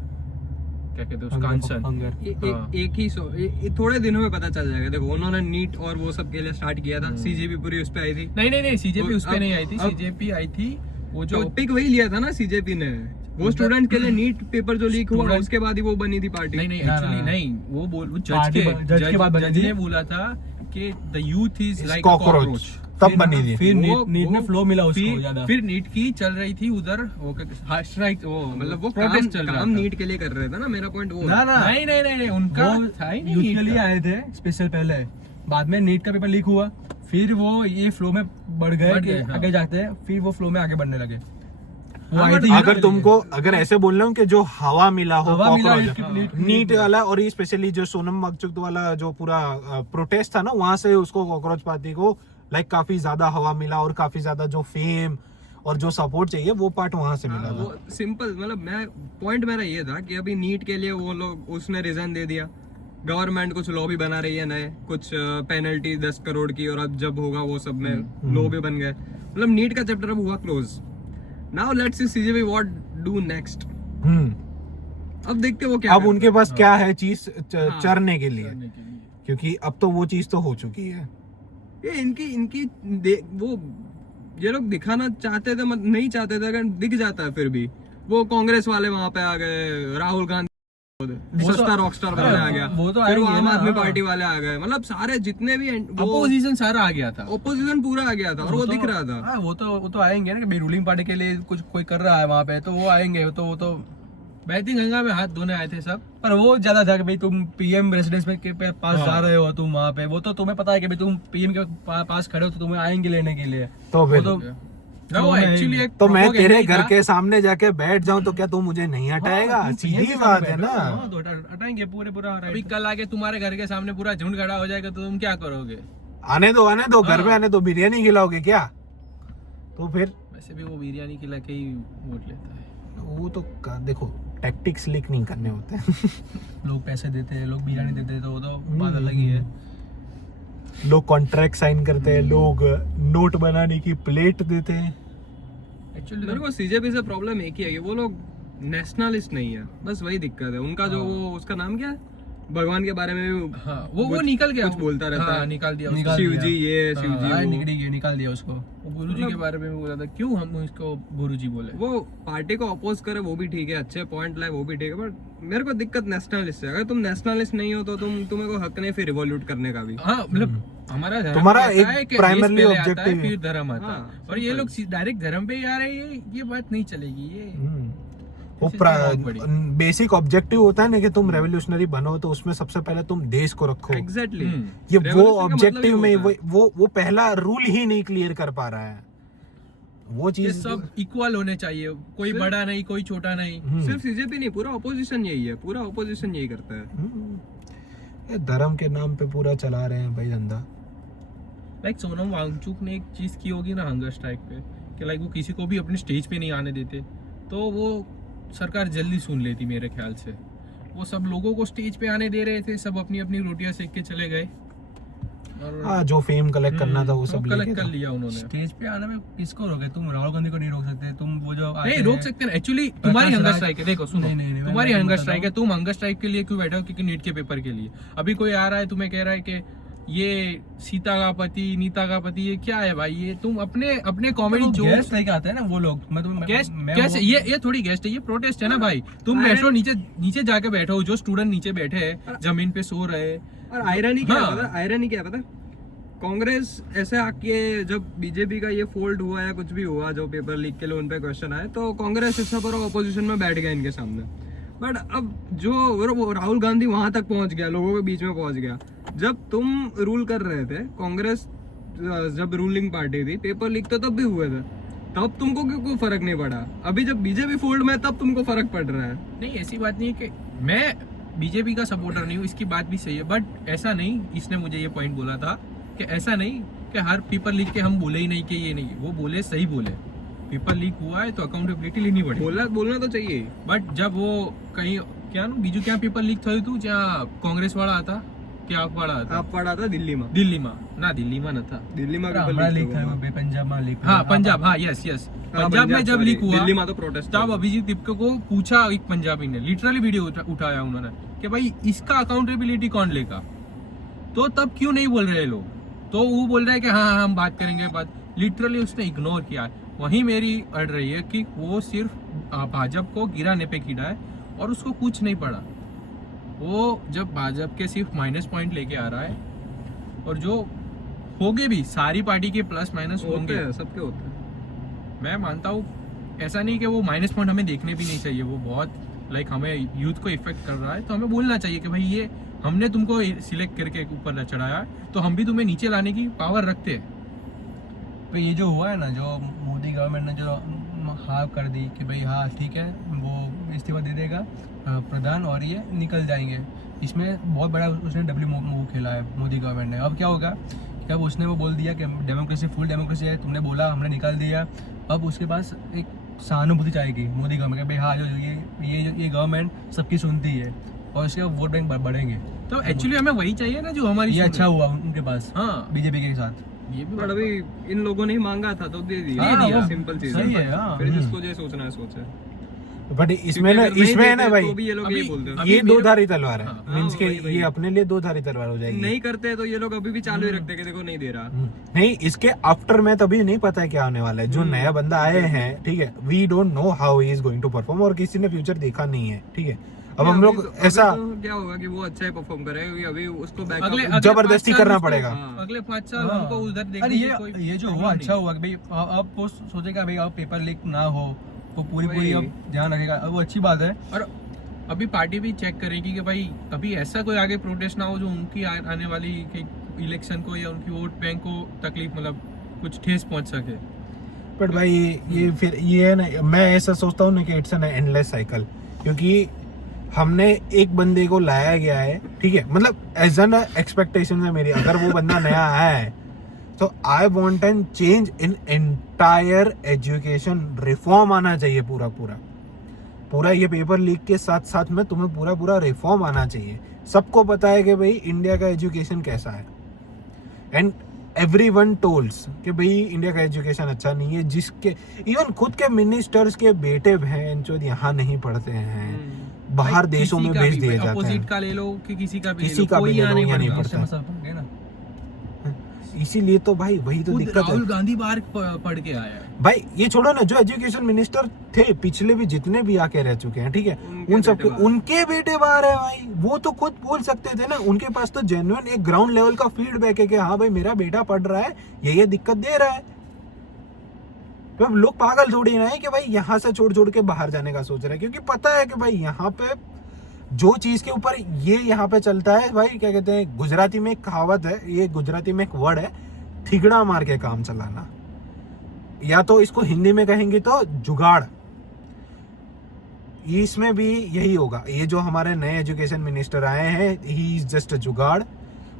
क्या कहते हैं उसका आंसर. हाँ. एक ही थोड़े दिनों में पता चल जाएगा. देखो उन्होंने नीट और वो सब के लिए स्टार्ट किया था. सीजेपी पूरी उस पे आई थी. नहीं सीजेपी उस पे अब- नहीं आई थी. अब- सीजेपी आई थी वो जो टॉपिक वही लिया था ना सीजेपी ने. वो स्टूडेंट के लिए नीट पेपर जो लीक हुआ Student- उसके बाद ही वो बनी थी पार्टी. नहीं ना, एक्चुअली ना। नहीं, वो जज पार्टी जज के बाद बनी जज थी. ने बोला था कि the youth is like cockroach तब बनी थी. फिर वो- नीट में वो- फ्लो मिला उसको ज्यादा. फिर नीट की चल रही थी उधर वो स्ट्राइक, वो मतलब वो प्रोटेस्ट चल रहा काम था. नीट के लिए कर रहे थे ना. मेरा पॉइंट वो ना है. ना नहीं उनका वो था ही नहीं यूथ नीट के लिए का. आए थे स्पेशल पहले. बाद में नीट का पेपर लीक हुआ, फिर वो ये फ्लो में बढ़ गए बढ़ कि गए, हाँ. आगे जाते हैं, फिर वो फ्लो में आगे बढ़ने लगे. वो हाँ, आए but थे यूथ अगर के तुमको लिए. अगर ऐसे बोल रहा हूँ कि जो हवा मिला हो हवा मिला कॉकरोच नीट वाला, और ये स्पेशली जो सोनम वांगचुक वाला जो पूरा प्रोटेस्ट था ना, वहां से उसको कॉकरोच पार्टी को लाइक काफी ज्यादा हवा मिला और काफी ज्यादा जो फेम और जो सपोर्ट चाहिए वो पार्ट वहां से मिला वो था. सिंपल मतलब मैं पॉइंट मेरा ये था कि अभी नीट के लिए वो लोग उसने रिजाइन दे दिया. गवर्नमेंट कुछ लॉ भी बना रही है नए, कुछ पेनल्टी 10 करोड़ की, और अब जब होगा वो सब में लॉ भी बन गए. मतलब नीट का चैप्टर अब हुआ close. Now let's see CJB what do next. अब देखते हैं वो क्या अब करते उनके पास क्या है चीज हाँ. चरने के लिए, करने के लिए. क्योंकि अब तो वो चीज तो हो चुकी है. हैं. ये इनकी वो ये लोग दिखाना चाहते थे नहीं चाहते थे, अगर दिख जाता है फिर भी. वो कांग्रेस वाले वहां पे आ गए, राहुल गांधी वो सस्ता तो- रॉकस्टार बनने आ गया. वो तो फिर वो आएंगे आम ना, आदमी हाँ. पार्टी वाले आ गए. मतलब सारे जितने भी अपोजिशन सारा आ गया था. ओपोजिशन पूरा आ गया था और वो तो- दिख रहा था. हाँ, वो तो आएंगे ना कि रूलिंग पार्टी के लिए कुछ कोई कर रहा है वहाँ पे, तो वो आएंगे. वो तो बहती गंगा में हाथ धोने आए थे सब. पर वो ज्यादा था कि भाई तुम पीएम रेसिडेंस में के पास जा रहे हो तुम वहाँ पे. वो तो तुम्हें पता है कि भाई तुम पीएम के पास खड़े हो तो तुम्हें आएंगे लेने के लिए. तो फिर वो ना वो वो नहीं। एक्चुअली एक तो मैं propaganda तेरे ही घर था. के सामने जाके बैठ जाऊं तो क्या तू मुझे नहीं हटाएगा? सीधी बात है ना. हाँ, तो हटाएंगे पूरा अभी राइट. कल आके तुम्हारे घर के सामने पूरा झुंड खड़ा हो जाएगा तो तुम क्या करोगे? आने दो घर हाँ. में आने दो. बिरयानी खिलाओगे क्या? तो फिर वैसे भी वो बिरयानी खिला के ही वोट लेता है. वो तो देखो टैक्टिक्स लीक नहीं करने होते. लोग पैसे देते हैं, लोग बिरयानी देते हैं, तो वो तो बात अलग ही है. लोग कॉन्ट्रैक्ट साइन करते हैं, लोग नोट बनाने की प्लेट देते हैं. एक्चुअली मेरे को सीजेपी से प्रॉब्लम एक ही है कि वो लोग नेशनलिस्ट नहीं है. बस वही दिक्कत है उनका. जो वो उसका नाम क्या है, भगवान के बारे में भी हाँ वो कुछ- निकल गया. कुछ बोलता रहता हाँ, है. निकाल दिया निकाल उसको. शिव दिया. जी ये शिव जी हाँ, वो. निकाल दिया उसको. वो गुरु जी के बारे में भी बोला था. क्यों हम इसको गुरु जी बोले? वो पार्टी को अपोज करे वो भी ठीक है, अच्छे पॉइंट लाए वो भी ठीक है, बट मेरे को दिक्कत नेशनलिस्ट है. अगर तुम नेशनलिस्ट नहीं हो तो तुम्हें को हक नहीं फिर रिवॉल्यूट करने का भी. हाँ मतलब हमारा धर्म तुम्हारा आता एक है कि primarily देश पहले आता है, objective है. फिर धर्म आता है. हाँ, और ये simple. लोग डायरेक्ट धर्म पे ही आ रहे हैं. ये बात नहीं चलेगी. ये वो चीज़ बहुत बड़ी. बेसिक ऑब्जेक्टिव होता है ना कि तुम रेवोल्यूशनरी बनो तो उसमें सबसे पहले तुम देश को रखो. एग्जैक्टली. ये वो ऑब्जेक्टिव में वो पहला रूल ही नहीं क्लियर कर पा रहा है. वो ये चीज सब इक्वल होने चाहिए. कोई सिर्फ- बड़ा नहीं, कोई छोटा नहीं. सिर्फ सीजेपी नहीं, पूरा ऑपोजिशन यही है. पूरा ऑपोजिशन यही करता है. ये धर्म के नाम पे पूरा चला रहे हैं भाई धंधा. लाइक सोनम वांगचुक ने एक चीज की होगी ना हंगर स्ट्राइक पे, कि लाइक वो किसी को भी अपने स्टेज पे नहीं आने देते, तो वो सरकार जल्दी सुन लेती मेरे ख्याल से. वो सब लोगों को स्टेज पे आने दे रहे थे, सब अपनी अपनी रोटियां सेक के चले गए. और हाँ, जो फेम कलेक्ट करना था वो सब कलेक्ट लेके कर था. लिया उन्होंने. स्टेज पे आने में किसको रोके? तुम राहुल गांधी को नहीं रोक सकते. तुम वो जो आते नहीं हैं- रोक सकते हैं. एक्चुअली तुम्हारी प्रकाश हंगर राज- स्ट्राइक है. देखो सुनो, नहीं, मैं तुम्हारी बताता हंगर स्ट्राइक है. हूँ. तुम हंगर स्ट्राइक के लिए क्यों बैठे हो? क्योंकि नीट के पेपर के लिए. अभी कोई आ रहा है तुम्हें कह रहा है कि ये सीता का पति, नीता का पति, ये क्या है भाई? ये तुम अपने कॉमेडी तो जो गेस्ट लेके आते हैं ना वो लोग. गेस्ट कैसे? ये थोड़ी गेस्ट है, ये प्रोटेस्ट है ना भाई. तुम बैठो नीचे जाके बैठो. जो स्टूडेंट नीचे बैठे हैं जमीन पे सो रहे हैं. और आयरनी क्या हाँ. है पता? आयरनी क्या है पता? कांग्रेस ऐसे आके जब बीजेपी का ये फोल्ड हुआ या कुछ भी हुआ, जो पेपर लीक के लिए उन पे क्वेश्चन आए, तो कांग्रेस इस पर ऑपोजिशन में बैठ गया इनके सामने। बट अब जो वो राहुल गांधी वहां तक पहुंच गया, लोगों के बीच में पहुंच गया। जब तुम रूल कर रहे थे, कांग्रेस जब रूलिंग पार्टी थी, पेपर लीक तो तब भी हुए थे, तब तुमको क्यों कोई फर्क नहीं पड़ा? अभी जब बीजेपी फोल्ड में, तब तुमको फर्क पड़ रहा है। नहीं, ऐसी बात नहीं है कि मैं बीजेपी का सपोर्टर नहीं हूँ, इसकी बात भी सही है, बट ऐसा नहीं, इसने मुझे ये पॉइंट बोला था कि ऐसा नहीं कि हर पेपर लीक के हम बोले ही नहीं कि ये नहीं, वो बोले सही बोले, पेपर लीक हुआ है तो अकाउंटेबिलिटी लेनी पड़ेगी। बोलना तो चाहिए, बट जब वो कहीं क्या ना बीजू क्या पेपर लीक थયું હતું જ્યાં कांग्रेस वाला હતા કે આપ वाला હતા? आप पढ़ा था दिल्ली में नथा दिल्ली में हमारा लीक है, वो पंजाब में लीक हाँ पंजाब, हाँ यस पंजाब में जब लीक हुआ दिल्ली में तो प्रोटेस्ट, तब अभिजीत दीपक को पूछा एक पंजाबी ने, लिटरली वीडियो उठाया उन्होंने कि भाई इसका अकाउंटेबिलिटी कौन लेगा, तो तब क्यों नहीं बोल रहे लोग? तो वो बोल रहे हैं कि हाँ हम बात करेंगे, बात लिटरली उसने इग्नोर किया। वहीं मेरी अड़ रही है कि वो सिर्फ भाजपा को गिराने पे कीड़ा है और उसको कुछ नहीं पड़ा। वो जब भाजपा के सिर्फ माइनस पॉइंट लेके आ रहा है, और जो होगे भी सारी पार्टी के प्लस माइनस होंगे, सबके होते हैं। मैं मानता हूँ, ऐसा नहीं कि वो माइनस पॉइंट हमें देखने भी नहीं चाहिए, वो बहुत लाइक हमें यूथ को इफेक्ट कर रहा है, तो हमें बोलना चाहिए कि भाई ये हमने तुमको सिलेक्ट करके ऊपर चढ़ाया है, तो हम भी तुम्हें नीचे लाने की पावर रखते हैं। तो ये जो हुआ है ना, जो मोदी गवर्नमेंट ने जो हाँ कर दी कि भाई हाँ ठीक है, वो इस्तीफा दे देगा प्रधान और ये निकल जाएंगे, इसमें बहुत बड़ा उसने डब्ल्यू मूव खेला है मोदी गवर्नमेंट ने। अब क्या होगा कि अब उसने वो बोल दिया कि डेमोक्रेसी फुल डेमोक्रेसी है, तुमने बोला हमने निकाल दिया, अब उसके पास एक सहानुभूति चाहेगी मोदी गवर्नमेंट के, भाई हाँ जो ये गवर्नमेंट सबकी सुनती है और उसके वोट बैंक बढ़ेंगे। तो एक्चुअली हमें वही चाहिए ना जो हमारी ये अच्छा हुआ उनके पास, हाँ बीजेपी के साथ। ये भी बट अभी इन लोगों ने ही मांगा था तो दे दिया, हाँ, वो सिंपल चीज सही है, हाँ। फिर जिसको जो सोचना है सोचे। बट इसमें ना, इसमें है ना भाई, तो भी ये लोग यही बोलते हैं, ये दो धारी तलवार है, हाँ, मींस के वही। ये अपने लिए दो धारी तलवार हो जाएगी। नहीं करते तो ये लोग अभी भी चालू ही रखते कि देखो नहीं दे रहा। नहीं, इसके आफ्टर में तभी नहीं पता है क्या होने वाला है। जो नया बंदा आए हैं, ठीक है, we don't know how he is going to perform, और किसी ने फ्यूचर देखा नहीं है, ठीक है। अब हम लोग ऐसा क्या होगा कि वो अच्छा ही परफॉर्म करेगा, क्योंकि अभी उसको अगले जबरदस्ती 5 साल करना उसको- पड़ेगा। अगले 5 साल हाँ। हमको उधर अरे देखने की कोई ये जो हुआ प्रॉब्लम अच्छा नहीं। हुआ कि भाई अब वो सोचेगा भाई अब पेपर लीक ना हो, तो पूरी वही। अब ध्यान रखेगा, अब वो अच्छी बात है। और अभी पार्टी भी चेक करेगी कि भाई अभी ऐसा कोई आगे प्रोटेस्ट ना हो जो उनकी आने वाली इलेक्शन को या उनकी वोट बैंक को तकलीफ, मतलब कुछ ठेस पहुंच सके। बट भाई ये फिर ये है ना, मैं ऐसा सोचता हूँ ना कि इट्स एन एंडलेस साइकिल, क्योंकि हमने एक बंदे को लाया गया है, ठीक है, मतलब एज एन एक्सपेक्टेशन है मेरी, अगर वो बंदा नया आया है तो I want an change in entire education, reform आना चाहिए पूरा ये पेपर लीक के साथ साथ में तुम्हें पूरा रिफॉर्म आना चाहिए। सबको पता है कि भाई इंडिया का एजुकेशन कैसा है, एंड एवरीवन टोल्स कि भाई इंडिया का एजुकेशन अच्छा नहीं है, जिसके इवन खुद के मिनिस्टर्स के बेटे बहन जो यहाँ नहीं पढ़ते हैं, बाहर देशों में भेज दिए जाते अपोजिट हैं। का ले लो कि किसी का भी किसी का भी ले लो, यहाँ नहीं इससे पढ़ता। मसला पड़ गया ना। इसीलिए तो भाई वही तो खुद दिक्कत है राहुल गांधी बाहर पढ़ के आया है। भाई। ये छोड़ो ना, जो एजुकेशन मिनिस्टर थे पिछले भी जितने भी आके रह चुके हैं, ठीक है, उन सबके उनके बेटे बाहर है भाई, वो तो खुद बोल सकते थे ना, उनके पास तो जेन्युइन एक ग्राउंड लेवल का फीडबैक है कि हाँ भाई मेरा बेटा पढ़ रहा है, ये दिक्कत दे रहा है। तो लोग पागल थोड़ी ना है कि भाई यहाँ से छोड़ के बाहर जाने का सोच रहे हैं, क्योंकि पता है कि भाई यहाँ पे जो चीज के ऊपर ये यहाँ पे चलता है भाई, क्या कहते हैं, गुजराती में एक कहावत है, ये गुजराती में एक वर्ड है, ठिगड़ा मार के काम चलाना, या तो इसको हिंदी में कहेंगे तो जुगाड़। इसमें भी यही होगा। ये जो हमारे नए एजुकेशन मिनिस्टर आए हैं, ही इज जस्ट अ जुगाड़।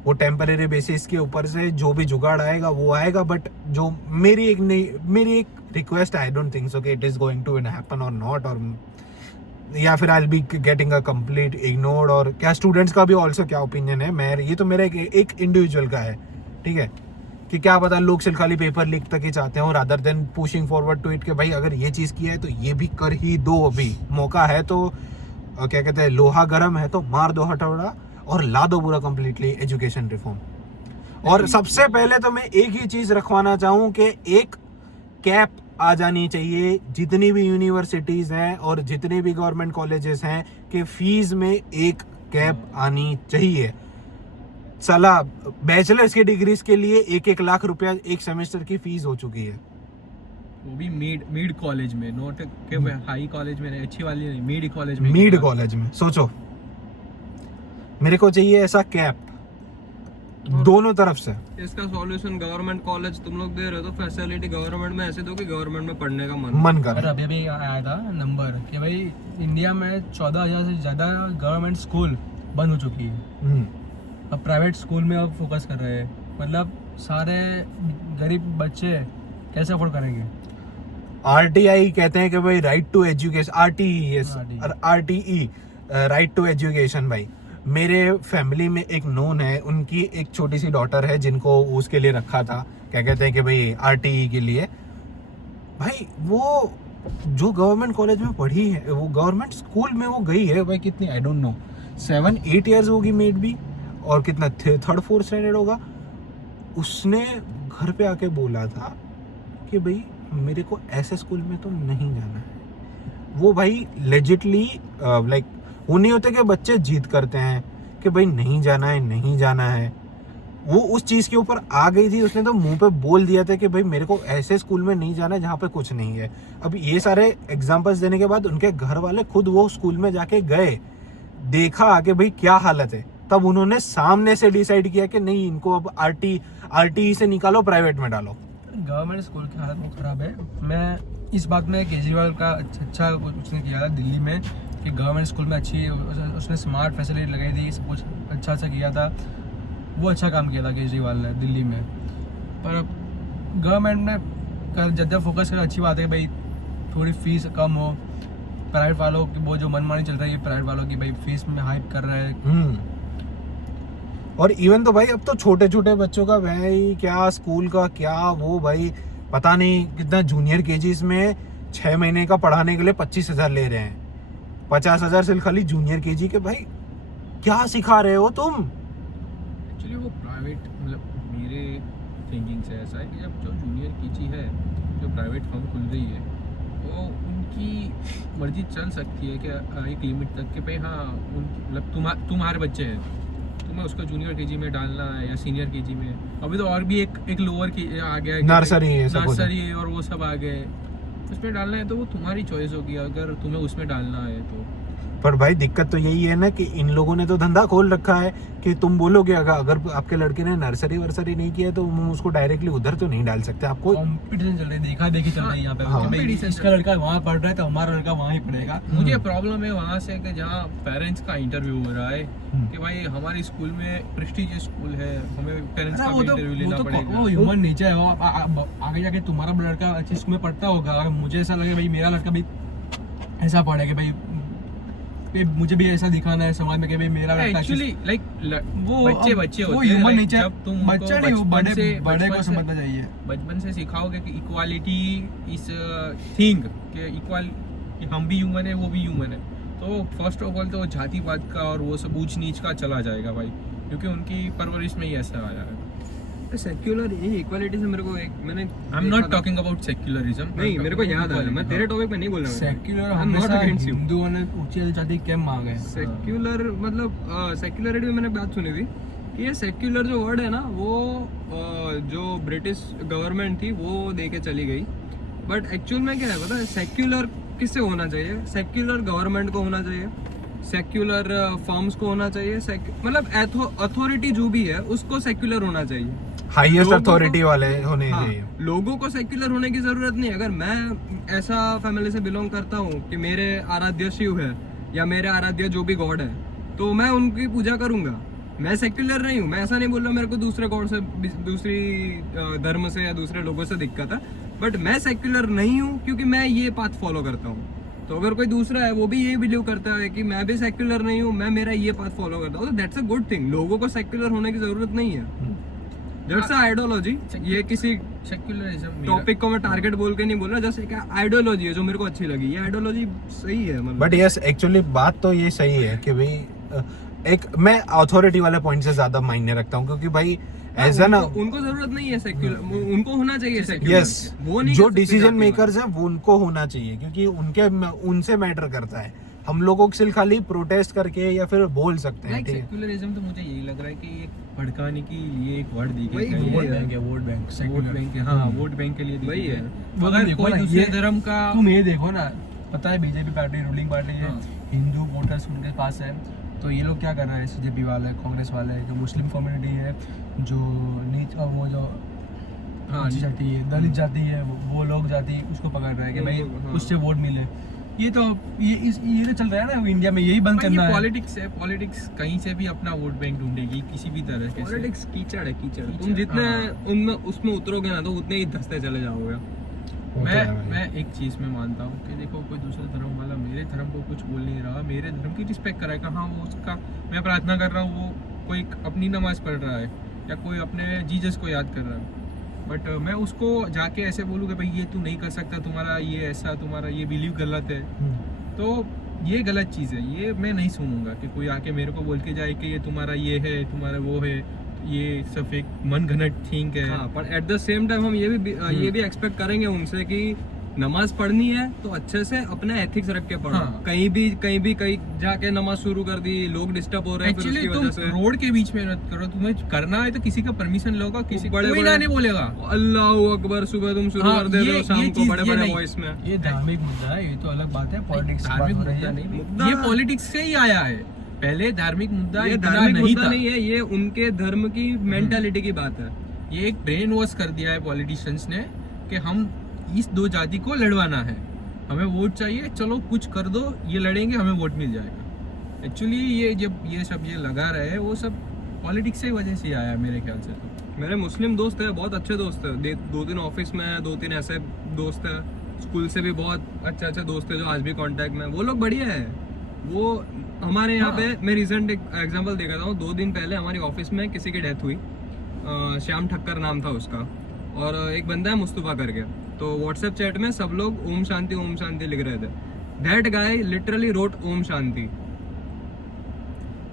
वो टेम्परेरी बेसिस के ऊपर से जो भी जुगाड़ आएगा वो आएगा, बट जो मेरी एक request, I don't think so कि it is going to happen और नॉट, और या फिर I will be getting a complete ignored. और क्या स्टूडेंट्स का भी ऑल्सो क्या ओपिनियन है, मैं ये तो मेरा एक इंडिविजुअल का है, ठीक है, कि क्या पता लोग सिर्फ खाली पेपर लीक तक ही चाहते हो, rather than pushing forward to it कि भाई अगर ये चीज़ किया है तो ये भी कर ही दो, अभी मौका है तो क्या कहते हैं, लोहा गर्म है तो मार दो हथौड़ा और ला दो पूरा कंप्लीटली एजुकेशन रिफॉर्म। और सबसे पहले तो मैं एक ही चीज़ रखवाना चाहूँ कि एक कैप आ जानी चाहिए जितनी भी यूनिवर्सिटीज़ हैं और जितने भी गवर्नमेंट कॉलेजेस हैं, कि फीस में एक कैप आनी चाहिए। साला बैचलर्स के डिग्रीज के लिए 1-1 लाख रुपया एक सेमेस्टर की फीस हो चुकी है। वो भी मिड कॉलेज में, नॉट के हाई कॉलेज में नहीं, अच्छी वाली नहीं, मिड कॉलेज में। मिड कॉलेज में सोचो, मेरे को चाहिए ऐसा कैप दोनों तरफ से। इसका सॉल्यूशन गवर्नमेंट कॉलेज तुम लोग दे रहे हो तो फैसिलिटी गवर्नमेंट में ऐसे दो कि गवर्नमेंट में पढ़ने का मन कर। अभी अभी आया था नंबर कि भाई इंडिया में 14,000 से ज्यादा गवर्नमेंट स्कूल बंद हो चुकी है। अब प्राइवेट स्कूल में अब फोकस कर रहे हैं, मतलब सारे गरीब बच्चे कैसे अफोर्ड करेंगे। RTI कहते हैं कि भाई right to education, RTE right to education. भाई मेरे फैमिली में एक नोन है, उनकी एक छोटी सी डॉटर है जिनको उसके लिए रखा था, क्या कहते हैं कि भाई RTE के लिए। भाई वो जो गवर्नमेंट कॉलेज में पढ़ी है, वो गवर्नमेंट स्कूल में वो गई है भाई कितनी, आई डोंट नो 7-8 ईयर्स होगी मेड भी, और कितना 3rd-4th स्टैंडर्ड होगा। उसने घर पे आके बोला था कि भाई मेरे को ऐसे स्कूल में तो नहीं जाना है। वो भाई लेजिटली लाइक वो नहीं होते कि बच्चे जीत करते हैं कि भाई नहीं जाना है, नहीं जाना है। वो उस चीज़ के ऊपर आ गई थी, उसने तो मुंह पे बोल दिया था कि भाई मेरे को ऐसे स्कूल में नहीं जाना है जहाँ पे कुछ नहीं है। अब ये सारे एग्जाम्पल्स देने के बाद उनके घर वाले खुद वो स्कूल में जाके गए, देखा कि भाई क्या हालत है, तब उन्होंने सामने से डिसाइड किया कि नहीं, इनको अब RTE से निकालो, प्राइवेट में डालो। गवर्नमेंट स्कूल की हालत बहुत ख़राब है। मैं इस बात में केजरीवाल का अच्छा उसने किया था दिल्ली में कि गवर्नमेंट स्कूल में अच्छी उसने स्मार्ट फैसिलिटी लगाई थी, सब कुछ अच्छा किया था। वो अच्छा काम किया था केजरीवाल ने दिल्ली में। पर गवर्नमेंट में कर ज़्यादा फोकस कर अच्छी बात है भाई, थोड़ी फीस कम हो। प्राइवेट वालों की वो जो मनमानी चल रही है प्राइवेट वालों की, भाई फीस में हाइप कर रहा है। और इवन तो भाई अब तो छोटे छोटे बच्चों का भाई क्या स्कूल का क्या वो भाई पता नहीं कितना जूनियर केजीज में 6 महीने का पढ़ाने के लिए 25,000 ले रहे हैं। 50,000 सिर्फ खाली जूनियर केजी के। भाई क्या सिखा रहे हो तुम? एक्चुअली वो प्राइवेट, मतलब मेरे थिंकिंग से ऐसा है कि जब जो जूनियर केजी है, जो प्राइवेट फर्म खुल रही है, वो उनकी मर्जी चल सकती है कि एक लिमिट तक कि भाई हाँ उनकी मतलब तुम्हारे बच्चे हैं, तुम्हें उसको जूनियर केजी में डालना है या सीनियर केजी में। अभी तो और भी एक लोअर की आ गया, नर्सरी और वो सब आ गए, उसमें डालना है तो वो तुम्हारी चॉइस होगी अगर तुम्हें उसमें डालना है तो। पर भाई दिक्कत तो यही है ना कि इन लोगों ने तो धंधा खोल रखा है कि तुम बोलोगे अगर आपके लड़के ने नर्सरी वर्सरी नहीं किया तो उसको डायरेक्टली उधर तो नहीं डाल सकते। आपको कंपटीशन चल रही है, देखा देखी चल रही है यहाँ पे। हाँ, इसका लड़का वहाँ पढ़ रहा है तो हमारा लड़का वहाँ ही पढ़ेगा। मुझे प्रॉब्लम है वहाँ से कि जहाँ पेरेंट्स का इंटरव्यू हो रहा है कि भाई हमारे स्कूल में प्रेस्टीजियस स्कूल है, हमें पेरेंट्स का इंटरव्यू लेना पड़ेगा। वो ह्यूमन नेचर है, आगे जाके तुम्हारा लड़का अच्छी स्कूल में पढ़ता होगा, अगर मुझे ऐसा लगे भाई मेरा लड़का भी ऐसा पढ़ेगा, भाई मुझे भी ऐसा दिखाना है समाज में कि भाई मेरा लड़का एक्चुअली लाइक वो बच्चे होते हैं, वो ह्यूमन नेचर। जब तुम बच्चा नहीं हो, बड़े को समझना चाहिए। बचपन से सिखाओगे कि इक्वालिटी इज थिंग कि इक्वल, कि हम भी ह्यूमन है वो भी ह्यूमन है, तो फर्स्ट ऑफ ऑल तो जातिवाद का और वो सब ऊंच नीच का चला जाएगा भाई, क्योंकि उनकी परवरिश में ही ऐसा आया है। सेक्युलर इक्वालिटी से मेरे को एक मैंने I am not talking about secularism. नहीं, मेरे को याद आ रहा है, मैं तेरे टॉपिक पे नहीं बोल रहा हूं। सेक्युलर हमेशा हिंदुओं ने ऊंची जाति कैम मांगे। सेक्युलर मतलब सेक्युलरिटी में मैंने बात सुनी थी कि ये सेक्युलर जो वर्ड है ना, वो जो ब्रिटिश गवर्नमेंट थी वो दे के चली गई, बट एक्चुअल में क्या है पता है? सेक्युलर किससे होना चाहिए? सेक्युलर गवर्नमेंट को होना चाहिए, सेक्युलर फर्म्स को होना चाहिए, मतलब अथॉरिटी जो भी है उसको सेक्युलर होना चाहिए, हाईएस्ट अथॉरिटी वाले होने चाहिए। लोगों को सेक्युलर होने की जरूरत नहीं। अगर मैं ऐसा फैमिली से बिलोंग करता हूँ कि मेरे आराध्य शिव है या मेरे आराध्य जो भी गॉड है, तो मैं उनकी पूजा करूंगा, मैं सेक्युलर नहीं हूँ। मैं ऐसा नहीं बोल रहा मेरे को दूसरे गॉड से, दूसरी धर्म से या दूसरे लोगों से दिक्कत है, बट मैं सेक्युलर नहीं हूँ क्योंकि मैं ये पाथ फॉलो करता हूँ। तो अगर कोई दूसरा है वो भी ये बिलीव करता है कि मैं भी सेक्युलर नहीं हूँ, मैं मेरा ये पाथ फॉलो करता हूँ, तो दैट्स अ गुड थिंग। लोगों को सेक्युलर होने की जरूरत नहीं है, दैट्स अ आइडियोलॉजी। ये किसी सेक्युलरिज्म टॉपिक को मैं टारगेट बोल के नहीं बोल रहा, जैसे क्या आइडियोलॉजी है जो मेरे को अच्छी लगी, ये आइडियोलॉजी सही है मतलब। बट यस, एक्चुअली बात तो ये सही है कि भाई एक मैं अथॉरिटी वाले पॉइंट से ज्यादा मायने रखता हूँ, क्योंकि भाई ऐसा ना उनको जरूरत नहीं है सेक्युलर, उनको होना चाहिए सेक्युलर। यस, वो नहीं, जो डिसीजन मेकर्स है वो उनको होना चाहिए, क्योंकि उनसे मैटर करता है। हम लोगों को सिर्फ खाली प्रोटेस्ट करके या फिर बोल सकते हैं, लाइक ठीक है। सेक्युलरिज्म तो मुझे यही लग रहा है कि एक भड़काने की लिए एक वर्ड दी गई है। वोट बैंक है, वोट बैंक, वोट बैंक है, हाँ वोट बैंक के लिए दी वही गई है। वो अगर देखो कोई ना, दूसरे ये- धर्म का तुम ये देखो ना, पता है बीजेपी पार्टी रूलिंग पार्टी है, हाँ। हिंदू वोटर्स उनके पास है, तो ये लोग क्या कर रहे हैं, सीजेपी वाले, कांग्रेस वाले, जो मुस्लिम कम्युनिटी है, जो नीच वो जो हाँ नीची जाति है, दलित जाति है, वो लोग जाति उसको पकड़ रहा है कि वो भाई लोग, हाँ। उससे वोट मिले। ये तो ये तो चल रहा है ना इंडिया में, यही बंद करना है। पॉलिटिक्स है, पॉलिटिक्स कहीं से भी अपना वोट बैंक ढूंढेगी किसी भी तरह के। पॉलिटिक्स कीचड़ है, कीचड़। कीचड़, तुम जितने हाँ। उनमें उसमें उतरोगे ना तो उतने ही धंसते चले जाओगे। वो तो है भाई। मैं एक चीज में मानता हूँ कि देखो कोई दूसरे धर्म वाला मेरे धर्म को कुछ बोल नहीं रहा, मेरे धर्म की रिस्पेक्ट कराएगा। हाँ वो उसका, मैं प्रार्थना कर रहा हूँ, वो कोई अपनी नमाज पढ़ रहा है या कोई अपने जीसस को याद कर रहा है, बट मैं उसको जाके ऐसे बोलूँ कि भाई ये तू नहीं कर सकता, तुम्हारा ये ऐसा, तुम्हारा ये बिलीव गलत है, तो ये गलत चीज़ है। ये मैं नहीं सुनूंगा कि कोई आके मेरे को बोल के जाए कि ये तुम्हारा ये है, तुम्हारा वो है, ये सब एक मन घनट थिंक है। हाँ, पर एट द सेम टाइम हम ये भी एक्सपेक्ट करेंगे उनसे कि नमाज पढ़नी है तो अच्छे से अपना एथिक्स रख के पढ़ो। हाँ। कहीं जाके नमाज शुरू कर दी, लोग डिस्टर्ब हो रहे हैं, फिर एक्चुअली उसकी तुम वजह से रोड के बीच में मत करो, तुम्हें करना है तो किसी का परमिशन लोगा, किसी बड़े कोई बड़े- ना नहीं बोलेगा। अल्लाह अकबर सुबह तुम शुरू हाँ, कर दे रहे हो, ये शाम को चीज़ बड़े ये बड़े नहीं। वॉइस में। ये धार्मिक मुद्दा है, ये तो अलग बात है, पॉलिटिक्स की धार्मिक बात हो रही मुद्दा है। नहीं, मुद्दा- ये पॉलिटिक्स से ही आया है। पहले धार्मिक मुद्दा ये इतना धार्मिक नहीं मुद्दा था। नहीं है, ये उनके धर्म की मेंटालिटी की बात है। ये एक ब्रेन वॉश कर दिया है पॉलिटिशियंस ने कि हम इस दो जाति को लड़वाना है, हमें वोट चाहिए, चलो कुछ कर दो, ये लड़ेंगे, हमें वोट मिल जाएगा। एक्चुअली ये जब ये सब ये लगा रहे हैं, वो सब पॉलिटिक्स की वजह से आया है मेरे ख्याल से। तो मेरे मुस्लिम दोस्त है, बहुत अच्छे दोस्त है, 2-3 ऑफिस में है, 2-3 ऐसे दोस्त है, स्कूल से भी बहुत अच्छे दोस्त है जो आज भी कांटेक्ट में है। वो लोग बढ़िया है। वो हमारे यहाँ पे, मैं रिसेंट एक एग्जांपल दे रहा हूँ, 2 दिन पहले हमारी ऑफिस में किसी की डेथ हुई, श्याम ठक्कर नाम था उसका, और एक बंदा है मुस्तफा करके, तो व्हाट्सएप चैट में सब लोग ओम शांति लिख रहे थे। That guy literally road Om Shanti.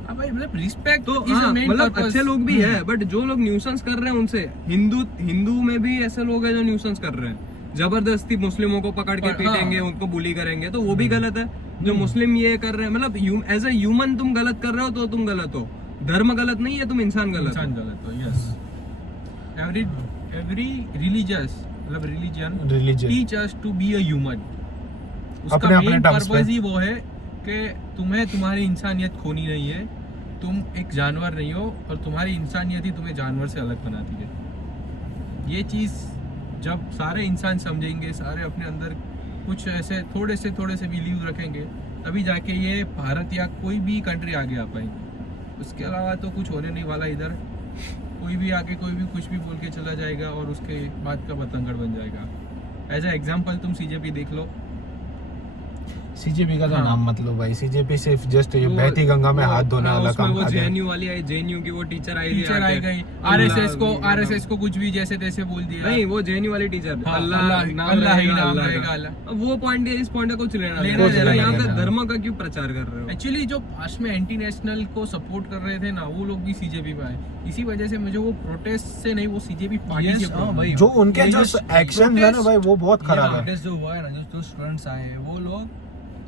अब भाई मतलब रिस्पेक्ट तो is a हाँ, main मतलब purpose। अच्छे लोग भी है, बट जो लोग न्यूसेंस कर रहे हैं उनसे, हिंदू में भी ऐसे लोग हैं जो न्यूसेंस कर रहे हैं, जबरदस्ती मुस्लिमों को पकड़ के हाँ। पीटेंगे, उनको बुली करेंगे, तो वो भी गलत है। जो मुस्लिम ये कर रहे हैं, मतलब एज ए ह्यूमन तुम गलत कर रहे हो तो तुम गलत हो। धर्म गलत नहीं है, तुम इंसान गलत इंसान हो। गलत हो, यस। एवरी रिलीजियस मतलब religion Religion. Teach us to be a human. उसका अपने-अपने मेन terms पे। पर्पस ही वो है कि तुम्हें तुम्हारी इंसानियत खोनी नहीं है, तुम एक जानवर नहीं हो, और तुम्हारी इंसानियत ही तुम्हें जानवर से अलग बनाती है। ये चीज़ जब सारे इंसान समझेंगे, सारे अपने अंदर कुछ ऐसे थोड़े से बिलीव रखेंगे, तभी जाके ये भारत या कोई भी कंट्री आगे आ पाएंगे। उसके अलावा तो कुछ होने नहीं वाला इधर। कोई भी आके कोई भी कुछ भी बोल के चला जाएगा और उसके बात का बतंगड़ बन जाएगा। एज ए एग्जाम्पल तुम सीजेपी देख लो। सीजेपी का तो हाँ। नाम मत लो भाई, सीजेपी सिर्फ जस्ट ये वो- बहती गंगा में वो- हाथ धोने हाँ, वाला उसमें काम वो खाता है। जेएनयू वाली आई, जेएनयू की वो टीचर आई थी टीचर आई आके। गई, अल्लाह- आरएसएस को कुछ भी जैसे तैसे बोल दिया। नहीं, वो जेएनयू वाली टीचर, हाँ, अल्लाह अल्लाह ही नाम नाम रहेगा रहेगा अल्लाह अल्लाह। का। अब वो पॉइंट है, इस पॉइंट का कुछ लेना लेना देना देना यहाँ नहीं पे है। धर्म का क्यों प्रचार कर रहे हो? एक्चुअली जो पास में एंटी नेशनल को सपोर्ट कर रहे थे ना, वो लोग भी सीजेपी में आए। इसी वजह से मुझे वो प्रोटेस्ट से नहीं, वो सीजेपी पार्टी Yes, से हाँ problem भाई। है। जो उनके ये जो जो एक्शन है ना भाई, वो बहुत खराब है। प्रोटेस्ट जो हुआ है ना, जो स्टूडेंट्स आए हैं, वो लोग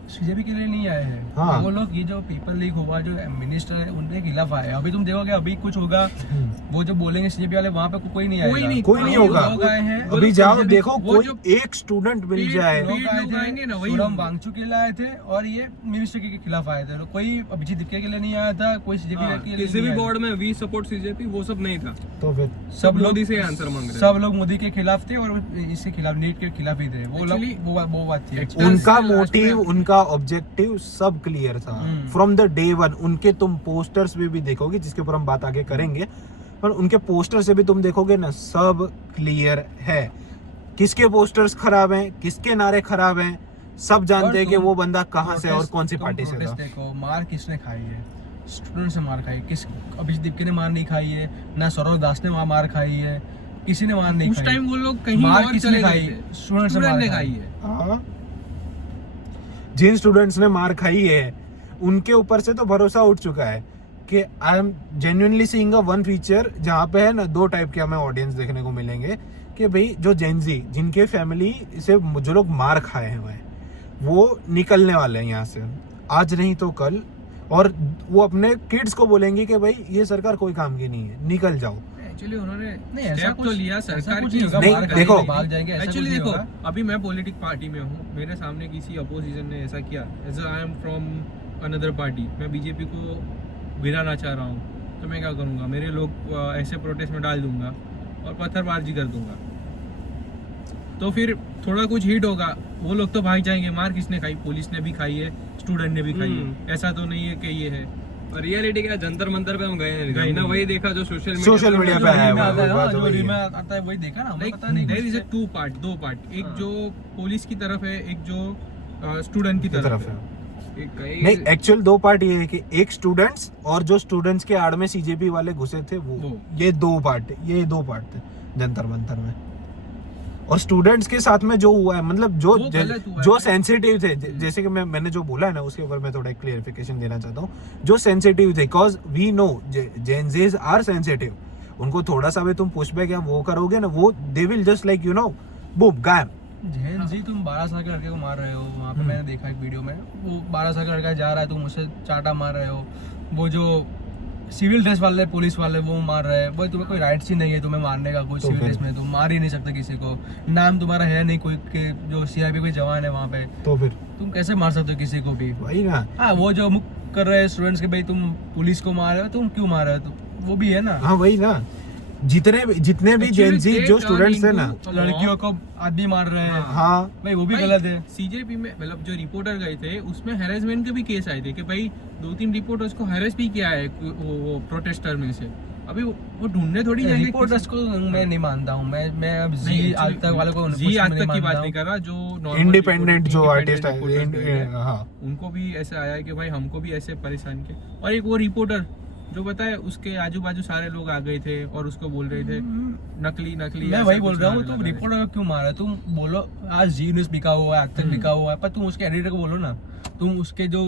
सीजेपी के लिए नहीं आए हैं। हाँ। वो लोग ये जो पेपर लीक हुआ, जो मिनिस्टर है उनके खिलाफ आए हैं। अभी तुम देखोगे, अभी कुछ होगा, वो जो बोलेंगे सीजेपी वाले, वहाँ पे कोई नहीं कोई आएगा। नहीं, कोई नहीं होगा। लोग आए हैं। अभी जाओ BJP देखो, वो कोई जो एक स्टूडेंट मिल पेड़- जाए। पेड़- लोग आए लोग आएंगे ना, थे, वही सोनम होगा। वांगचुक के लिए आए थे, और ये मिनिस्टर के खिलाफ आए थे। कोई अभिजीत दिक्के के लिए नहीं आया था, कोई सीजेपी हाँ, के लिए किसी भी नहीं आया बोर्ड में वी सपोर्ट सीजेपी वो सब नहीं था। तो फिर था। सब मोदी से आंसर मांग रहे सब लोग मोदी के खिलाफ थे, और इसके खिलाफ, नीट के खिलाफ ही थे। वो लोग, Actually, वो बात थी। Actually, उनका लास्ट मोटिव, में- उनका ऑब्जेक्टिव सब क्लियर था फ्रॉम द डे वन। उनके तुम पोस्टर्स भी देखोगे, जिसके ऊपर हम बात आगे करेंगे, पर उनके पोस्टर से भी तुम देखोगे ना, सब क्लियर है। किसके पोस्टर्स खराब हैं, किसके नारे खराब हैं, सब जानते हैं कि वो बंदा कहाँ से और कौन सी पार्टी से था। देखो, मार किसने खाई है? स्टूडेंट से मार खाई। किस अभिजीत दिक्के ने मार नहीं खाई है, ना सौरव दास ने वहाँ मार खाई है, किसी ने मार नहीं उस खाई। टाइम वो लोग कहीं मार और किसने चले खाई? गए थे। स्टूडेंट से स्टूडेंट मार ने खाई खाई है। हाँ। जिन स्टूडेंट्स ने मार खाई है, उनके ऊपर से तो भरोसा उठ चुका है कि I am genuinely seeing a one feature, जहाँ पे है ना 2 टाइप के हमें ऑडियंस देखने को मिलेंगे कि भाई जो जेनजी, जिनके फैमिली से जो लोग मार खाए हैं वो निकलने वाले हैं यहाँ से, आज नहीं तो कल, और वो अपने किड्स को बोलेंगे कि भाई ये सरकार कोई काम की नहीं है, निकल जाओ। एक्चुअली उन्होंने नहीं, ऐसा स्टेप तो कुछ- लिया ऐसा सरकार कुछ की। नहीं होगा, नहीं, बाहर देखो, कहीं भाग जाएंगे, ऐसा एक्चुअली कुछ नहीं देखो, होगा। अभी मैं पॉलिटिक पार्टी में हूँ, मेरे सामने किसी अपोजिशन ने ऐसा किया, as I am from another party, मैं बीजेपी को गिराना चाह रहा हूँ, तो मैं क्या करूँगा, मेरे लोग ऐसे प्रोटेस्ट में डाल दूंगा और पत्थरबाजी कर दूंगा, तो फिर थोड़ा कुछ हिट होगा, वो लोग तो भाग जाएंगे। मार किसने खाई? पुलिस ने भी खाई है, स्टूडेंट ने भी खाई है, ऐसा तो नहीं है कि ये है। और रियलिटी क्या, जंतर मंतर पे हम गए गए हमने नहीं। वही देखा जो सोशल सोशल मीडिया पे आया रील में आता है वो ना, बात जो वही रील में है। आता है वही देखा ना, हमें लाइक पता नहीं देयर इज अ कुछ। दो पार्ट, एक हाँ। जो पुलिस की तरफ है, एक जो स्टूडेंट की तरफ है। नहीं, एक्चुअल दो पार्ट ये है कि एक स्टूडेंट्स और जो स्टूडेंट्स के आड़ में सीजेपी वाले घुसे थे वो, ये दो पार्ट थे जंतर मंतर में। और स्टूडेंट्स के साथ में जो हुआ है, मतलब जो वो गलत हुआ है। जो सेंसिटिव थे, जैसे कि मैंने जो बोला है ना, उसके ऊपर मैं थोड़ा क्लियरिफिकेशन देना चाहता हूँ। जो सेंसिटिव थे, because we know Gen Zs are sensitive, उनको थोड़ा सा भी तुम पुशबैक या वो करोगे ना, वो they will just like you know boom गायब। जैन जी, तुम 12 साल के लड़के को मार रहे हो वहाँ पे, मैंने देखा एक वीडियो में, वो 12 साल का लड़का जा रहा है, तुम उसे चाटा मार रहे हो। वो जो सिविल ड्रेस वाले पुलिस वाले वो मार रहे हैं, भाई तुम्हें कोई राइट्स ही नहीं है तुम्हें मारने का, कोई तो सिविल फिर? ड्रेस में तुम मार ही नहीं सकते किसी को, नाम तुम्हारा है नहीं कोई के जो सीआरपी कोई जवान है वहाँ पे, तो फिर तुम कैसे मार सकते हो किसी को भी? वही ना। हाँ, वो जो मुक कर रहे हैं स्टूडेंट्स के, भाई तुम पुलिस को मार रहे हो, तुम क्यों मार रहे हो, तो वो भी है ना। हाँ वही ना, जितने भी जेन जी जो स्टूडेंट्स थे ना, लड़कियों को आदमी मार रहे हैं, हाँ भाई वो भी भाई, गलत है। सीजेपी में मतलब जो रिपोर्टर गए थे उसमें हैरेसमेंट के भी केस आए थे कि भाई 2-3 रिपोर्टर्स को हैरेस भी किया है वो प्रोटेस्टर में से। अभी वो ढूंढने थोड़ी जाएंगे रिपोर्टर्स को मैं नहीं मानता हूँ, मैं अब नहीं, जी आज तक वाले को जी आज तक की बात नहीं कर रहा, जो normal इंडिपेंडेंट जो independent आर्टिस्ट reporters गए थे, है, हाँ उनको भी ऐसे आया है कि भाई हमको भी ऐसे परेशान किया। और एक वो रिपोर्टर जो बताए, उसके आजू बाजू सारे लोग आ गए थे और उसको बोल रहे थे नकली मैं ऐसा वही बोल कुछ रहा हूँ, नारे तुम लगा रहे रिपोर्टर को क्यों मारा? तुम बोलो आज जी न्यूज़ बिका हुआ है, आज तक बिका हुआ है, पर तुम उसके एडिटर को बोलो ना, तुम उसके जो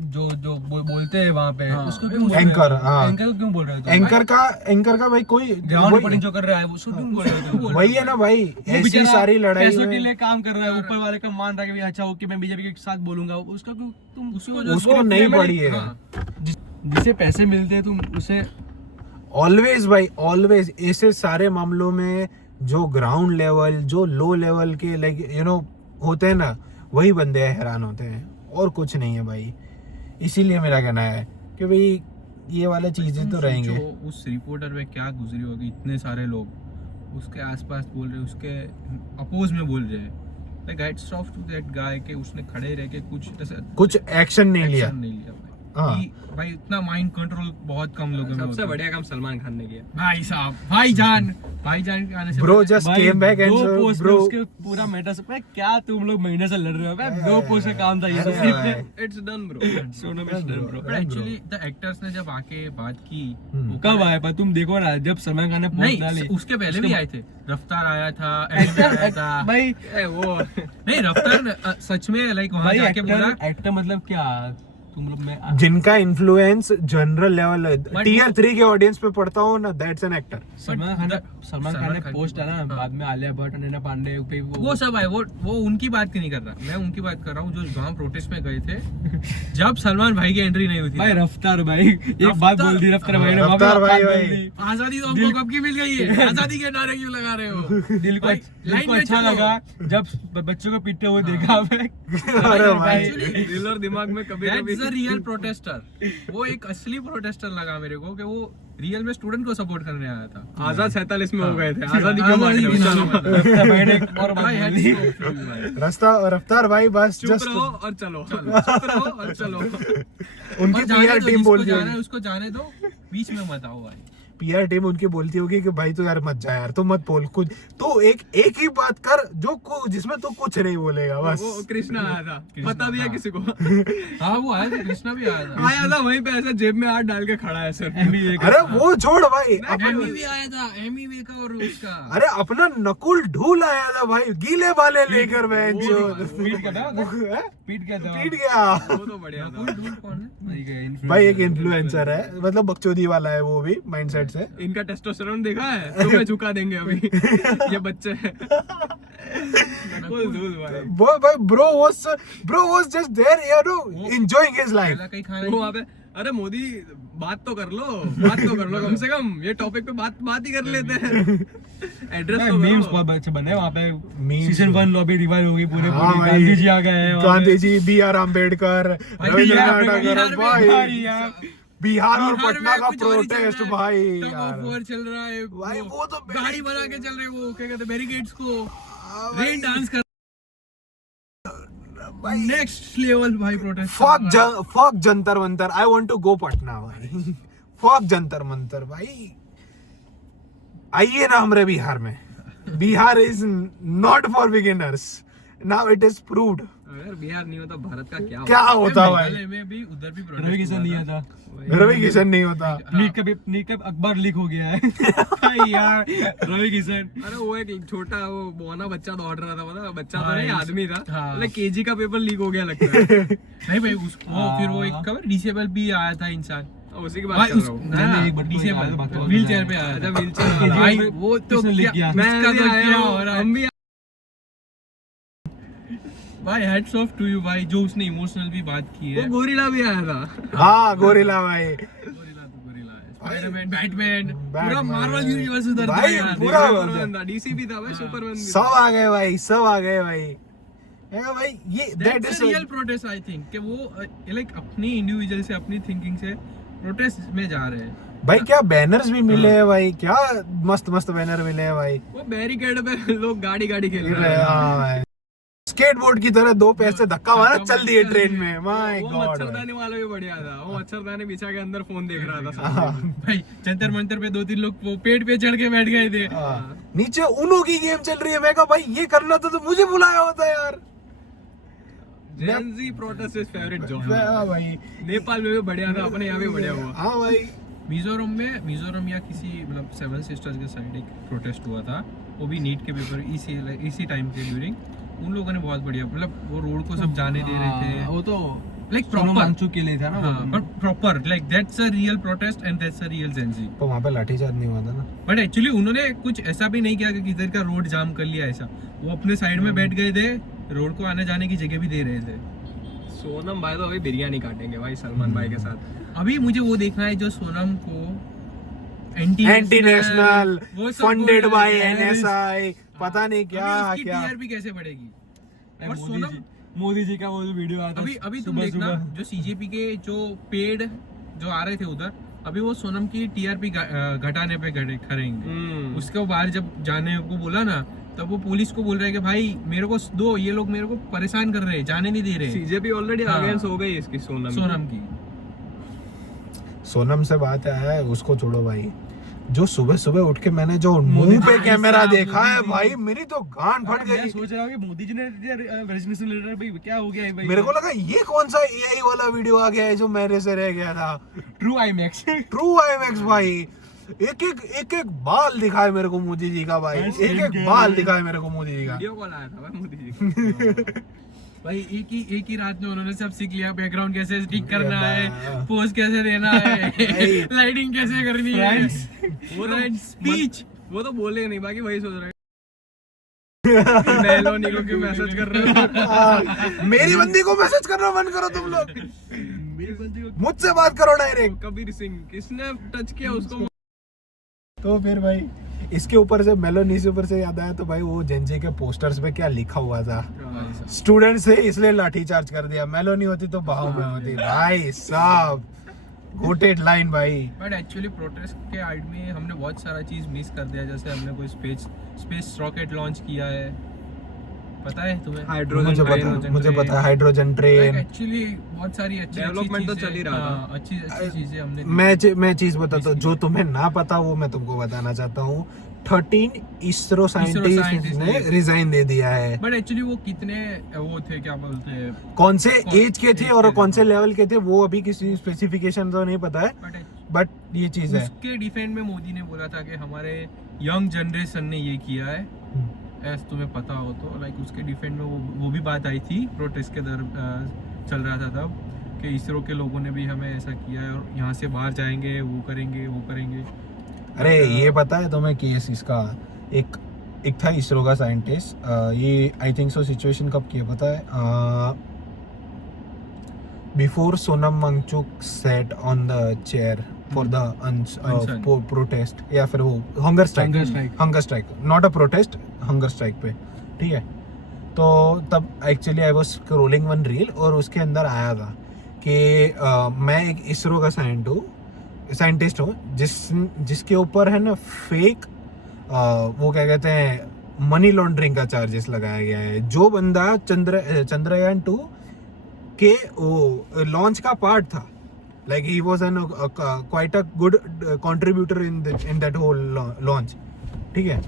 बोलते हैं वहाँ पे, हाँ, उसको क्यों बोल रहे हो? एंकर, हाँ। एंकर को क्यों बोल रहे हो तुम? एंकर का भाई कोई ग्राउंड वही- रिपोर्टिंग जो कर रहा है उसको क्यों बोल रहे हो तुम? वही है ना भाई, वो ऐसी बेचारा सारी लड़ाई पैसों के में लिए काम कर रहा है, ऊपर वाले का मान रहा है कि भाई अच्छा ओके मैं बीजेपी के साथ बोलूंगा, उसका क्यों तुम उसको नहीं पड़ी है। हाँ, जिसे पैसे मिलते हैं तुम उसे ऑलवेज भाई, ऑलवेज ऐसे सारे मामलों में जो ग्राउंड लेवल, जो लो लेवल के लाइक यू नो होते हैं ना, वही बंदे हैरान होते हैं, और कुछ नहीं है भाई। इसीलिए मेरा कहना है कि भाई ये वाले चीजें तो रहेंगे। सोचो, उस रिपोर्टर पे क्या गुजरी होगी, इतने सारे लोग उसके आसपास बोल रहे, उसके अपोज में बोल रहे हैं। Like hats off to that guy के उसने खड़े रह के कुछ ऐसा कुछ एक्शन नहीं लिया। एक्शन नहीं लिया भाई। हाँ। भाई इतना माइंड कंट्रोल बहुत कम लोगों में सबसे होता है। बढ़िया काम सलमान खान ने किया। भाई साहब, भाईजान के आने से ब्रो पहले- जस्ट केम बैक एंड दो पोस्ट ब्रो उसके पूरा मैटर से क्या तुम लोग महीने से लड़ रहे हो भाई? दो पोस्ट का काम था ये तो it's done bro. Sonam is done bro. But actually, the actors ने जब आके बात की, वो कब आए? पर तुम देखो ना, जब सलमान खान ने पोस्ट डाली नहीं, उसके पहले भी आए थे। रफ्तार आया था, एनिमे आया था। भाई वो नहीं, रफ्तार ने, सच में लाइक वहां भाई जाके बोला एक्टर मतलब क्या तुम लोग में जिनका influence general level But tier 3 के ऑडियंस पे पड़ता हो ना, that's an actor. Salman Khan ने सलमान खान पोस्ट की डाला ना, हाँ। बाद में आलिया भट्ट, अनन्या पांडे पे वो सब आए, वो उनकी बात नहीं कर रहा, मैं उनकी बात कर रहा हूँ जो वहाँ प्रोटेस्ट में गए थे जब सलमान भाई की एंट्री नहीं हुई थी। भाई रफ्तार भाई एक बात बोल दी रफ्तार भाई ने, वहाँ पे रफ्तार भाई, बात भाई। बोल दी। आजादी तो हमको कब की मिल गई है, आजादी के नारे क्यों लगा रहे हो? दिल को भाई, दिल लाइन को में अच्छा चलो। लगा जब बच्चों को पीटते हुए देखा मैं। अरे भाई, Actually, दिल और दिमाग में कभी कभी That's the real protester. वो एक असली प्रोटेस्टर लगा मेरे को कि वो रियल में स्टूडेंट को सपोर्ट करने आया था। आजाद 47 में हो गए थे। आजादी क्यों मांग आजादी रहे हो? क्यों चलो। मांग रहे हो? रफ्तार भाई ने एक और बात भाई, बोल दी। hats off to you, भाई। रफ्तार भाई बस चुप जस्ट रहो और चलो। चुप रहो और चलो। उनकी और जाने पीआर दो, टीम जिसको बोलती जाना है होगी, उसको जाने दो, बीच में मत आओ भाई। पीआर टीम उनकी बोलती होगी कि भाई तू यार मत जा यार, तू मत बोल कुछ, तू एक ही बात कर जिसमें तू कुछ नहीं बोलेगा बस। वो कृष्णा आया था, कृष्णा, बता दिया हाँ। किसी को? हाँ, वो आया था, कृष्णा भी आया था। आया था वहीं पे ऐसे जेब में हाथ डाल के खड़ा है सर। MBA का। अरे वो छोड़ भाई, एमी भी आया था, एमी वे का और उसका। अरे अपना नकुल ढूल आया था भाई, गीले वाले लेकर मैं जो पीट क्या था? हैं? पीट क्या था? पीट गया वो तो बढ़िया था। नकुल ढूंढ कौन है? ठीक है, भाई, एक इन्फ्लुएंसर है, मतलब बकचोदी वाला है वो भी माइंडसेट से इनका टेस्टोस्टेरोन देखा है तो मैं झुका देंगे अभी ये बच्चे हैं धूल भाई भाई bro was just there, you know, enjoying his life. पहला कहीं खाना वो वहाँ पे अरे मोदी बात तो कर लो कम से कम ये टॉपिक पे बात ही कर लेते हैं एड्रेस तो मीम्स करो। बहुत अच्छे बने हैं वहाँ पे। Memes सीजन 1 लॉबी रिवाइव हो गई पूरे हाँ भाई। गांधी जी आ गए हैं वहाँ पे। गांधी जी, B.R. अम्बेडकर, रविंद्रनाथ टैगोर, भाई यार बिहार और बिहार पटना में का कुछ और ही चल प्रोटेस्ट रहा है। भाई टग यार। ऑफ वॉर चल रहा है भाई वो तो गाड़ी बना के चल रहे हैं वो क्या कहते हैं बैरिकेड्स को रेन डांस कर नेक्स्ट लेवल भाई protest fuck Jantar Mantar. I want to go Patna भाई। फक जंतर मंतर भाई। आइए ना हमारे बिहार में। Bihar is not for beginners, now it is proved. अगर बिहार नहीं होता भारत का क्या होता भाई? मेघालय में भी उधर भी रवि किशन नहीं था रवि किशन नहीं होता। नीट का अखबार लीक हो गया है यार रवि किशन। अरे वो एक छोटा वो बोना बच्चा दौड़ रहा था पता बच्चा तो हाँ, नहीं आदमी था हाँ। मतलब केजी का पेपर लीक हो गया लगता है नहीं भाई उसको फिर वो एक कवर डिसेबल भी आया था इंसान उसी की बात भाई कर रहा हूँ नहीं एक डिसेबल व्हील चेयर पे आया था व्हील चेयर भाई वो तो लिख गया मैं इसका भी तो आया क्या हूँ, हो रहा है हम भी भाई हेड्स ऑफ टू यू भाई जो उसने इमोशनल भी बात की वो है। गोरिल्ला भी आया था हाँ गोरिल्ला भाई। गोरिल्ला तो गोरिल्ला है स्पाइडरमैन बैटमैन पूरा बैटमैन। मार्वल यूनिवर्स उधर था भाई, यार पूरा सुपरमैन था डीसी भी था भाई सुपरमैन भी सब आ गए भाई, सब आ गए भाई। है भाई ये that that's is a real protest I think कि वो लाइक अपनी इंडिविजुअल से अपनी थिंकिंग से प्रोटेस्ट में जा रहे हैं। भाई क्या बैनर्स भी मिले हैं भाई, क्या मस्त मस्त बैनर मिले हैं भाई। वो बैरिकेड पे लोग गाड़ी खेल गिर रहे रहे हैं, हैं हाँ भाई। स्केटबोर्ड की तरह दो पैर से धक्का मारा, चल दिए ट्रेन में। माय वो गॉड। मच्छरदानी वाला भी बढ़िया था वो मच्छरदानी बिछा के अंदर फोन देख रहा था हाँ। भाई जंतर मंतर पे 2-3 लोग वो पेड़ पे चढ़ के बैठ गए थे। नीचे उनो की गेम चल रही है। मैं कहा भाई ये करना था तो मुझे बुलाया होता यार। जेन जी प्रोटेस्ट इज फेवरेट जोन हाँ भाई, नेपाल में भी बढ़िया था अपने यहाँ भी बढ़िया हुआ हाँ भाई। मिजोरम या किसी मतलब 7 सिस्टर्स के साइड एक प्रोटेस्ट हुआ था वो भी नीट के पेपर इसी टाइम के ड्यूरिंग उन लोगों ने बहुत बढ़िया मतलब वो रोड को सब जाने दे रहे थे वो तो लाइक सोनम प्रॉपर वांगचुक के लिए था ना वो तो। But proper like that's a real protest and that's a real Gen Z. तो वहाँ पे लाठीचार्ज नहीं हुआ था ना? बट एक्चुअली उन्होंने कुछ ऐसा भी नहीं किया कि इधर का रोड जाम कर लिया ऐसा वो अपने साइड में बैठ गए थे रोड को आने जाने की जगह भी दे रहे थे। सोनम भाई तो अभी बिरयानी काटेंगे भाई सलमान भाई के साथ। अभी मुझे वो देखना है जो सोनम को एंटी नेशनल वो सब फंडेड बोल बाय रहे हैं। एनएसआई पता नहीं क्या अभी उसकी क्या। टीआरपी कैसे बढ़ेगी। और मोदी सोनम जी- मोदी जी का वो जो वीडियो आता अभी तुम देखना जो सीजेपी के जो पेड जो आ रहे थे उधर अभी वो सोनम की टीआरपी घटाने पे खड़ेंगे। उसके बाद जब जाने को बोला ना तब वो पुलिस को बोल रहे हैं कि भाई मेरे को दो ये लोग मेरे को परेशान कर रहे हैं जाने नहीं दे रहे सीजेपी ऑलरेडी हाँ। अगेंस्ट हो गई इसकी सोनम की। सोनम से बात है उसको छोड़ो भाई। जो सुबह सुबह उठ के मैंने जो मुंह पे कैमरा देखा है भाई मेरी तो गांड फट मैं गई। सोच रहा हूँ कि मोदी जी ने रेजिग्नेशन लेटर भाई क्या हो गया है भाई। मेरे को लगा ये कौन सा एआई वाला वीडियो आ गया है जो मेरे से रह गया था। ट्रू आईमैक्स ट्रू आईमैक्स भाई। एक एक बाल दिखाए मेरे को मोदी जी का भाई। बस एक एक बाल दिखाए मेरे को मोदी जी का। वीडियो कॉल आया था भाई मोदी जी भाई एक ही रात में उन्होंने सब सीख लिया बैकग्राउंड कैसे स्टिक करना बा- है पोज कैसे देना है लाइटिंग कैसे करनी है वो स्पीच वो तो बोले नहीं बाकी वही सोच रहे हैं मेलोनी को क्यों मैसेज कर रहे हो मेरी बंदी को मैसेज करना बंद करो तुम लोग। मेरी बंदी को मुझसे बात करो डायरेक्ट। कबीर सिंह किसने टच किया उसको तो फिर भाई इसके ऊपर से मेलोनी से ऊपर से याद आया तो भाई वो जेनजी के पोस्टर्स पे क्या लिखा हुआ था। स्टूडेंट से इसलिए लाठीचार्ज कर दिया। मेलोनी होती तो बहाव में होती। भाई साहब गोटेड लाइन भाई। बट एक्चुअली प्रोटेस्ट के आइड में हमने बहुत सारा चीज मिस कर दिया जैसे हमने कोई स्पेस रॉकेट लॉन्च किया है पता है तुम्हें। मुझे पता है हाइड्रोजन ट्रेन। एक्चुअली बहुत सारी अच्छी Development तो चल ही रहा था। अच्छी चीजें हमने मैं चीज बताता हूँ जो तुम्हें ना पता वो मैं तुमको बताना चाहता हूँ। 13 इसरो साइंटिस्ट scientist ने ने रिजाइन दे दिया है। बट एक्चुअली वो कितने वो थे क्या बोलते हैं कौन से एज के थे और age कौन के से थे। लेवल के थे वो अभी किसी स्पेसिफिकेशन तो नहीं पता है बट बट ये चीज है। उसके डिफेंड में मोदी ने बोला था कि हमारे यंग जनरेशन ने ये किया है ऐसा तुम्हें पता हो तो लाइक उसके डिफेंड में वो भी बात आई थी प्रोटेस्ट के चल रहा था तब कि इसरो के लोगों ने भी हमें ऐसा किया है और यहाँ से बाहर जाएंगे वो करेंगे अरे ये पता है तुम्हें केस इसका? एक एक था इसरो का साइंटिस्ट, ये आई थिंक सो सिचुएशन कब की है पता है? Before Sonam Wangchuk set on the chair for the protest, या फिर वो hunger strike, not a protest, hunger strike पे, ठीक है? तो तब actually I was scrolling one reel और उसके अंदर आया था कि मैं एक इसरो का साइंटिस्ट हूँ जिसके ऊपर है ना फेक वो क्या कहते हैं मनी लॉन्ड्रिंग का चार्जेस लगाया गया है। जो बंदा चंद्रयान 2 के वो लॉन्च का पार्ट था, like he was an quite a good contributor in that whole launch, ठीक है?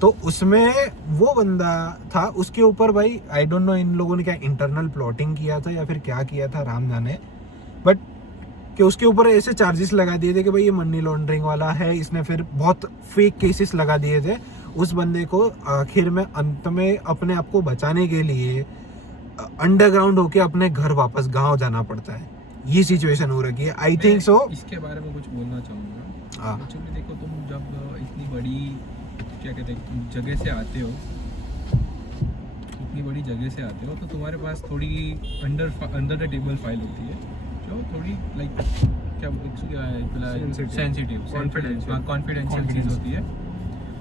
तो उसमें वो बंदा था, उसके ऊपर भाई आई डोंट नो इन लोगों ने क्या इंटरनल प्लॉटिंग किया था या फिर क्या किया था, राम जाने, बट कि उसके ऊपर ऐसे चार्जेस लगा दिए थे कि भाई ये मनी लॉन्ड्रिंग वाला है। इसने फिर बहुत फेक केसेस लगा दिए थे। उस बंदे को आखिर में अंत में अपने आप को बचाने के लिए अंडरग्राउंड होके अपने घर वापस गांव जाना पड़ता है। ये सिचुएशन हो रखी है, आई थिंक सो। इसके बारे में कुछ बोलना चाहूँगा। हाँ। एक्चुअली देखो, तुम जब इतनी बड़ी क्या कहते हैं जगह से आते हो, इतनी बड़ी जगह से आते हो, तो तुम्हारे पास थोड़ी अंडर द टेबल फाइल होती है जो थोड़ी लाइक क्या सेंसिटिव कॉन्फिडेंशियल चीज़ होती है।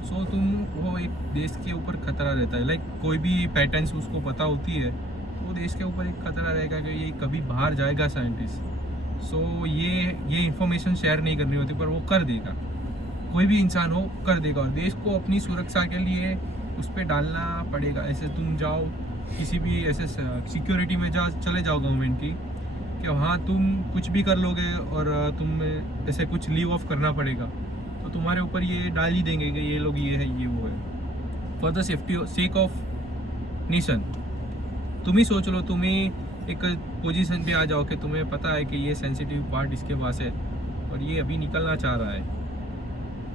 सो तुम वो एक देश के ऊपर खतरा रहता है, लाइक कोई भी पैटर्न्स उसको पता होती है तो वो देश के ऊपर एक खतरा रहेगा कि ये कभी बाहर जाएगा साइंटिस्ट। सो ये इंफॉर्मेशन शेयर नहीं करनी होती, पर वो कर देगा, कोई भी इंसान हो कर देगा। और देश को अपनी सुरक्षा के लिए उस पर डालना पड़ेगा। ऐसे तुम जाओ किसी भी ऐसे सिक्योरिटी में चले जाओ गवर्नमेंट की, कि हाँ तुम कुछ भी कर लोगे और तुम ऐसे कुछ लीव ऑफ करना पड़ेगा, तो तुम्हारे ऊपर ये डाल ही देंगे कि ये लोग ये है ये वो है, for the safety sake of nation. तुम ही सोच लो, तुम ही एक पोजीशन पे आ जाओ कि तुम्हें पता है कि ये सेंसिटिव पार्ट इसके पास है और ये अभी निकलना चाह रहा है,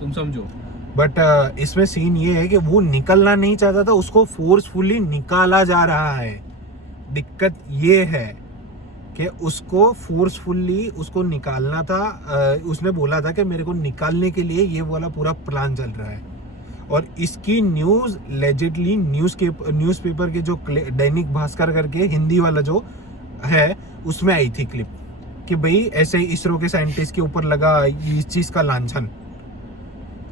तुम समझो। बट इसमें सीन ये है कि वो निकलना नहीं चाहता था, उसको फोर्सफुली निकाला जा रहा है। दिक्कत ये है कि उसको फोर्सफुली उसको निकालना था। उसने बोला था कि मेरे को निकालने के लिए ये वाला पूरा प्लान चल रहा है। और इसकी न्यूज़ लेजिटली न्यूज़पेपर के जो दैनिक भास्कर करके हिंदी वाला जो है उसमें आई थी क्लिप कि भाई ऐसे इसरो के साइंटिस्ट के ऊपर लगा इस चीज़ का लांछन।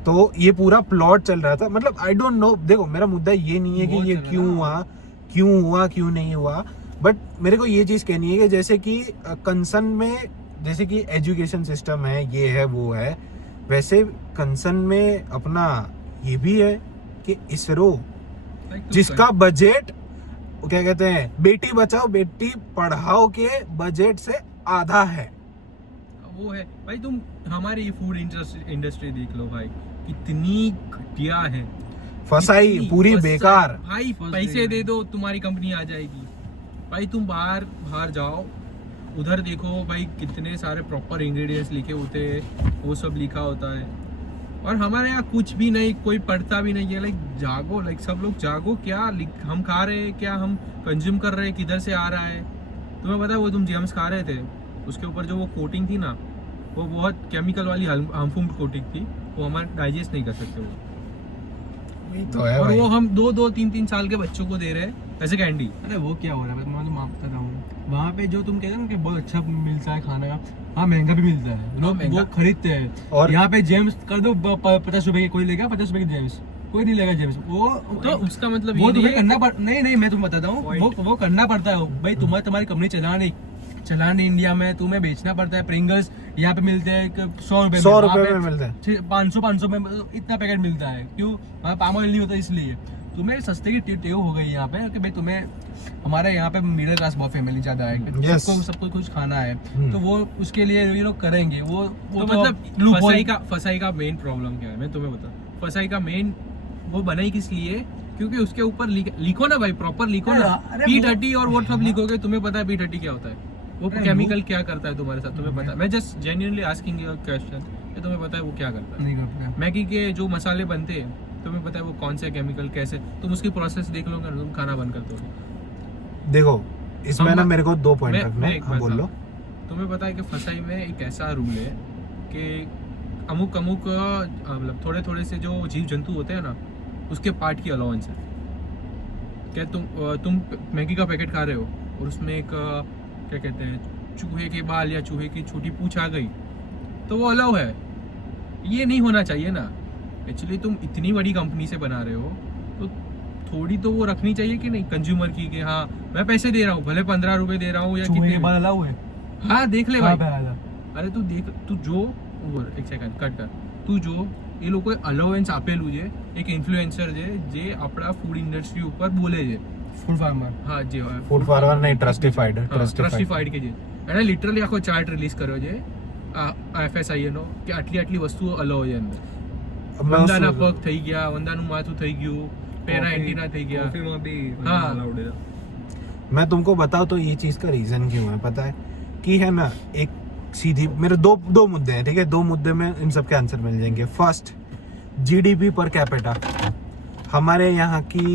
तो ये पूरा प्लॉट चल रहा था। मतलब आई डोंट नो, देखो मेरा मुद्दा ये नहीं है कि ये क्यों हुआ क्यों नहीं हुआ, बट मेरे को ये चीज़ कहनी है कि जैसे कि कंसर्न में जैसे कि एजुकेशन सिस्टम है, ये है वो है, वैसे कंसर्न में अपना ये भी है कि इसरो जिसका बजट क्या कहते हैं बेटी बचाओ बेटी पढ़ाओ के बजट से आधा है, वो है भाई। तुम हमारी फूड इंडस्ट्री देख लो भाई, कितनी घटिया है, फसाई पूरी बेकार। भाई पैसे दे दो तुम्हारी कंपनी आ जाएगी। भाई तुम बाहर जाओ, उधर देखो भाई कितने सारे प्रॉपर इंग्रेडिएंट्स लिखे होते हैं, वो सब लिखा होता है। और हमारे यहाँ कुछ भी नहीं, कोई पढ़ता भी नहीं है। लाइक जागो, लाइक सब लोग जागो, क्या हम खा रहे हैं, क्या हम कंज्यूम कर रहे हैं, किधर से आ रहा है। तुम्हें पता है वो तुम जेम्स खा रहे थे, उसके ऊपर जो वो कोटिंग थी ना, वो बहुत केमिकल वाली हार्मफुल कोटिंग थी, वो हमारा डाइजेस्ट नहीं कर सकते वो। तो है और भाई। वो हम 2-3 साल के बच्चों को दे रहे हैं ऐसे कैंडी। अरे वो क्या हो रहा है, मैं तो मानता रहा हूँ। वहाँ पे जो तुम कहते हो ना कि बहुत अच्छा मिलता है खाने का, हाँ महंगा भी मिलता है, लोग महंगा। वो खरीदते हैं। और यहाँ पे जेम्स कर दो 50 रुपए की, कोई लेगा 50 रुपए की जेम्स, कोई नहीं लेगा जेम्स। वो तो उसका मतलब वो ये तुम्हें नहीं है करना पड़ नहीं मैं तुम्हें बताता हूँ, वो करना पड़ता है भाई। तुम्हारी कंपनी चलानी इंडिया में, तुम्हें बेचना पड़ता है। प्रिंगल्स यहाँ पे मिलते हैं 100 रुपए में मिलता है, 500 में इतना पैकेट मिलता है। क्यों? वहाँ पाम ऑयल नहीं होता, इसलिए तुम्हें सस्ते की टेव हो गई यहाँ पे कि भाई तुम्हें, हमारे यहाँ पे मिडिल क्लास बहुत फैमिली ज्यादा है, Yes. सबको कुछ खाना है, तो वो उसके लिए ये लोग करेंगे। वो तो मतलब फसाई का मेन प्रॉब्लम क्या है, मैं तुम्हें बताऊं। फसाई का मेन वो बनाई किस लिए, क्योंकि उसके ऊपर लिखो ना भाई, प्रॉपर लिखो ना। अरे P30 और वो सब लिखोगे, तुम्हें पता है P30 क्या होता है, वो केमिकल क्या करता है तुम्हारे साथ, तुम्हें पता है। मैं just genuinely asking you question, तुम्हें पता है वो क्या करता है। नहीं करता। मैगी के जो मसाले बनते हैं, तुम्हें पता है वो कौन से केमिकल कैसे, तुम उसकी प्रोसेस देख लोगे, तुम खाना बंद कर दोगे। देखो इसमें ना मेरे को 2 पॉइंट मैं रखने एक हैं, बोल लो। तुम्हें पता है कि फसाई में एक ऐसा रूल है कि अमुक मतलब थोड़े थोड़े से जो जीव जंतु होते हैं ना, उसके पार्ट की अलाउंस है। क्या तुम मैगी का पैकेट खा रहे हो और उसमें एक क्या कहते हैं चूहे के बाल या चूहे की छोटी पूंछ आ गई, तो वो अलाउ है। ये नहीं होना चाहिए ना। एक्चुअली तुम इतनी बड़ी कंपनी से बना रहे हो तो थोड़ी तो वो रखनी चाहिए कि नहीं कंज्यूमर की, कि हाँ मैं पैसे दे रहा हूँ, भले 15 रुपए दे रहा हूँ या चूहे कितने के बाल अलाउ है? हाँ देख ले कहाँ भाई। पे आया था? अरे तू देख, तू जो एक सेकंड कट कर, तू जो એ લોકોએ અલાઉન્સ આપેલું છે એક ઇન્ફ્લુએન્સર છે જે આપણા ફૂડ ઇન્ડસ્ટ્રી ઉપર બોલે છે, फूड फार्मर। હા જે फूड फार्मर नहीं, ट्रस्टिफाइड ટ્રસ્ટિફાઈડ કે છે એણે લિટરલી આખો ચાર્ટ રિલીઝ કર્યો છે FSI નો કે આટલી આટલી વસ્તુઓ અલાઉ છે અંદર। વંદાના પગ થઈ ગયા, વંદાનું માથું થઈ ગયું, પેરા એન્ટીના થઈ ગયા। કોફીમાં બી હા। allowed है। मैं तुमको बताऊं तो ये चीज का रीजन क्यों है पता है कि है ना, एक सीधी मेरे दो मुद्दे हैं, ठीक है। 2 मुद्दे में इन सब के आंसर मिल जाएंगे। First, GDP per capita. हमारे यहाँ की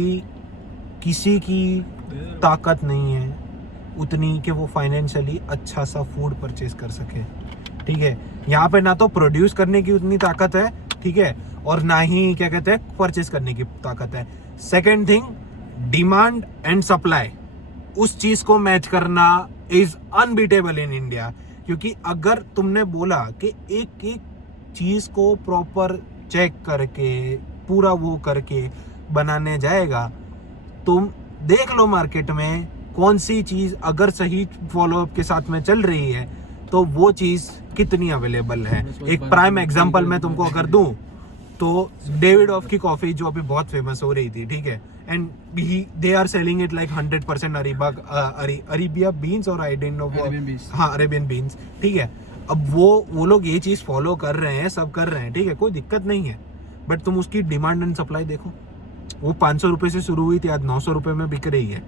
किसी की ताकत नहीं है उतनी कि वो फाइनेंशियली अच्छा सा फूड परचेज कर सके, ठीक है। यहाँ पे ना तो प्रोड्यूस करने की उतनी ताकत है, ठीक है, और ना ही क्या कहते हैं परचेज करने की ताकत है। Second thing, demand and supply, उस चीज को मैच करना इज अनबीटेबल इन इंडिया। क्योंकि अगर तुमने बोला कि एक एक चीज को प्रॉपर चेक करके पूरा वो करके बनाने जाएगा, तुम देख लो मार्केट में कौन सी चीज अगर सही फॉलोअप के साथ में चल रही है तो वो चीज कितनी अवेलेबल है। एक प्राइम एग्जांपल मैं तुमको अगर दूं तो डेविड ऑफ की कॉफी जो अभी बहुत फेमस हो रही थी, ठीक है, and they are selling it like 100% Arabia beans और I don't know Arabian beans। हाँ अरेबियन बीन्स, ठीक है। अब वो लोग ये चीज फॉलो कर रहे हैं, सब कर रहे हैं, ठीक है, कोई दिक्कत नहीं है। बट तुम उसकी डिमांड एंड सप्लाई देखो, वो 500 रुपए से शुरू हुई थी, आज 900 रुपए में बिक रही है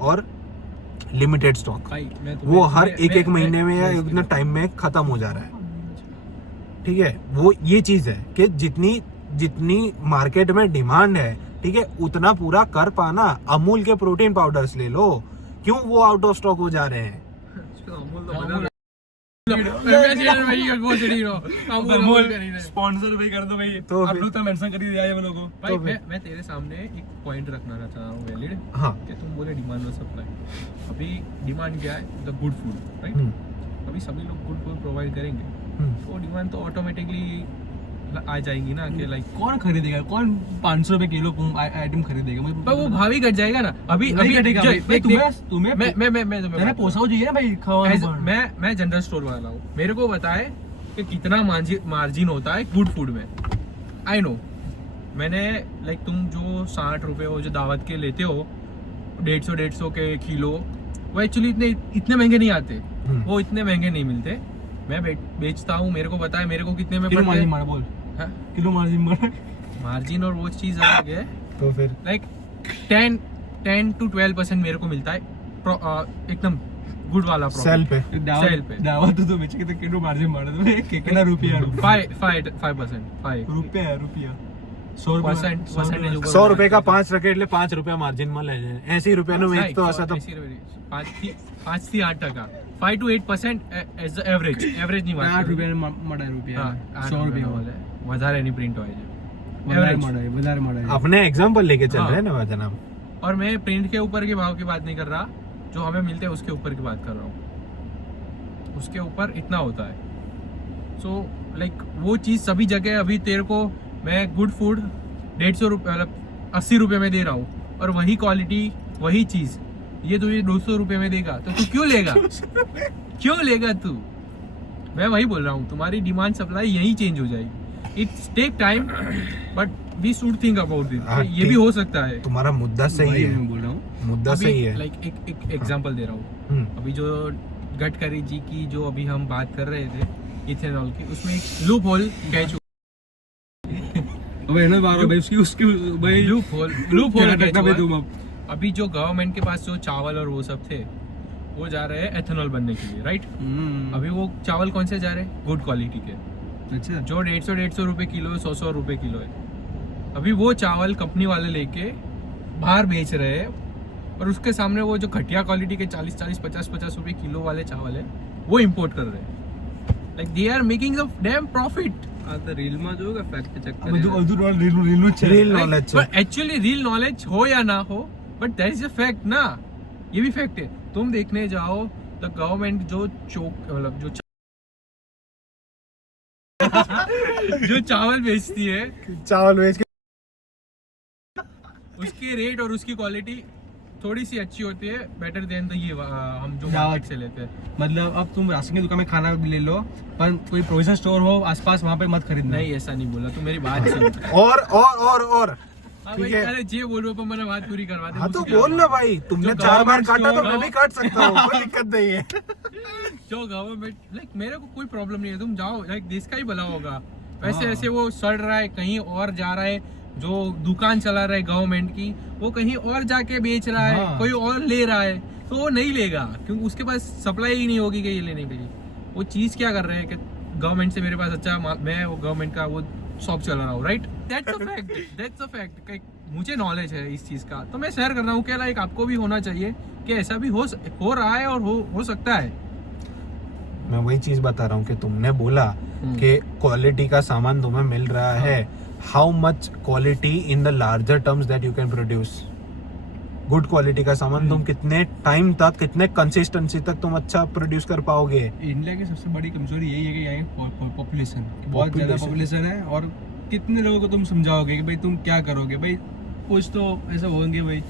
और लिमिटेड स्टॉक। भाई मैं वो हर एक महीने में या इतने टाइम में खत्म हो जा रहा है, ठीक है। वो ये चीज है कि जितनी मार्केट में डिमांड है, ठीक है, उतना पूरा कर पाना। अमूल के प्रोटीन पाउडर्स ले लो, क्यों वो आउट ऑफ स्टॉक हो जा रहे हैं? स्पॉन्सर भी कर दो भाई, तो आप फिर- लोग तो मेंशन कर ही दिया है वो लोगों को। भाई मैं तेरे सामने एक पॉइंट रखना चाह रहा हूँ वैलिड, हाँ। कि तुम बोले डिमांड और सप्लाई। अभी डिमांड क्या है? The good food, right. अभी सभी लोग गुड फूड प्रोवाइड करेंगे तो डिमांड तो ऑटोमेटिकली आ जाएगी ना, कि लाइक कौन खरीदेगा? कौन 500 रुपए किलो आइटम खरीदेगा? पर वो भाव ही घट जाएगा ना। अभी नहीं घटेगा भाई। देख, तुम्हें मैं मैंने पोसाओ चाहिए ना भाई, खावा As- मैं जनरल स्टोर वाला हूँ, मेरे को बताए कि कितना मार्जिन होता है गुड फूड में। आई नो, मैंने लाइक तुम जो 60 रुपए वो जो दावत के लेते हो 150 के किलो, वो एक्चुअली इतने महंगे नहीं आते, वो इतने महंगे नहीं मिलते। मैं बेचता हूँ, मेरे को बताया मेरे को कितने में किलो पड़ते मार्जिन हैं। मार बोल, हाँ? किलो मार्जिन मार। मार्जिन और वो चीज अलग है। तो फिर लाइक 10 to 12% मेरे को मिलता है एकदम गुड वाला सेल पे सेल पे। दावत तो बेचे के किलो मार्जिन मार दो कितना रुपया? 5% रुपया 100 रुपया परसेंटेज 100 रुपए का 5 रखे એટલે 5 રૂપિયા માર્જિન મળે છે। 80 રૂપિયાનું વેચ તો હશે તો 5 થી 8%, 5 to 8% એઝ ધ એવરેજ ની વાત 8 કરું। રૂપિયા મળે રૂપિયા, હા, 100 રૂપિયા રૂપિયા મળે, વધારે એની પ્રિન્ટ હોય છે વધારે Average। મળે। अपने एग्जांपल लेके चल हाँ। रहे हैं ना जनाब। और मैं प्रिंट के ऊपर के भाव की बात नहीं कर रहा, जो हमें मिलते हैं उसके ऊपर की बात कर रहा हूँ। उसके ऊपर इतना होता है। सो लाइक वो चीज़ सभी जगह अभी तेरे को मैं गुड फूड 150 रुपये मतलब 80 रुपये में दे रहा हूँ, और वही क्वालिटी वही चीज़ ये तुझे 200 रुपये में देगा, तो तू क्यों लेगा? क्यों लेगा तू? मैं वही बोल रहा हूँ, तुम्हारी डिमांड सप्लाई यही चेंज हो जाएगी। It's take time, but we should think about this. हाँ, ये भी हो सकता है। तुम्हारा मुद्दा सही है, मैं बोल रहा हूँ मुद्दा सही है। लाइक एक एग्जांपल दे रहा हूँ। अभी जो गडकरी जी की जो अभी हम बात कर रहे थे इथेनॉल की, उसमें एक लूप होल कैच अबे ना बार भाई उसकी भाई लूप होल टक्का पे हुआ। तुम अब अभी जो गवर्नमेंट के पास जो चावल और वो सब थे, वो जा रहे हैं एथेनॉल बनने के लिए, राइट। अभी वो चावल कौन से जा रहे हैं? गुड क्वालिटी के, अच्छा जो 150 रुपए किलो है, 100 रुपए किलो है। अभी वो चावल कंपनी वाले लेके बाहर बेच रहे हैं, और उसके सामने वो जो घटिया क्वालिटी के 40 50 रुपए किलो वाले चावल है वो इंपोर्ट कर रहे हैं। Like they are making a damn profit. આ તો રીલમાં જોયું કે ફેક્ટ ચેક આ બધું રીલ છે રીલ નોલેજ છે. बट एक्चुअली रियल नॉलेज हो या ना हो but that is a fact ना, ये भी फैक्ट है. तुम देखने जाओ तो गवर्नमेंट जो मतलब जो चावल बेचती है चावल बेच के उसकी रेट और उसकी क्वालिटी थोड़ी सी अच्छी होती है, बेटर देन द ये हम जो दावत। मार्केट से लेते हैं. मतलब अब तुम राशन की दुकान में खाना भी ले लो, पर कोई प्रोविजन स्टोर हो आसपास वहाँ पे मत खरीदना. नहीं ऐसा नहीं बोला, तू मेरी बात सुन. और हाँ ठीक भाई, है. अरे जे बोलो पर मैंने बात पूरी करवा दे. हाँ तो मुझसे क्या बोल ना भाई, तुमने जो 4 बार government काटा तो store मैं भी हो। काट सकता हूँ, कोई दिक्कत नहीं है. जो गवर्नमेंट लाइक मेरे को कोई प्रॉब्लम नहीं है, तुम जाओ लाइक देश का ही भला होगा. वैसे हाँ। ऐसे वो सड़ रहा है कहीं और जा रहा है, जो दुकान चला रहा है गवर्नमेंट की वो कहीं और जाके बेच रहा है, हाँ। कोई और ले रहा है तो वो नहीं लेगा क्योंकि उसके पास सप्लाई ही नहीं होगी कि ये लेने के लिए. वो चीज़ क्या कर रहे हैं कि गवर्नमेंट से मेरे पास अच्छा मैं वो गवर्नमेंट का वो शॉप चला रहा हूँ, राइट. That's a fact. मुझे नॉलेज है इस चीज़ का तो मैं शेयर कर रहा हूँ कि लाइक आपको भी होना चाहिए कि ऐसा भी हो रहा है और हो सकता है. मैं वही चीज बता रहा हूँ कि तुमने बोला कि क्वालिटी का सामान तुम्हें मिल रहा है. How much quality in the larger terms that you can produce. Good quality का सामान तुम कितने टाइम तक, कितने कंसिस्टेंसी तक तुम अच्छा प्रोड्यूस कर पाओगे. इंडिया की सबसे बड़ी कमजोरी यही है कि यहाँ पॉपुलेशन बहुत ज्यादा पॉपुलेशन है, और कितने लोगों को तुम समझाओगे कि भाई तुम क्या करोगे. भाई कुछ तो ऐसा होंगे भाई.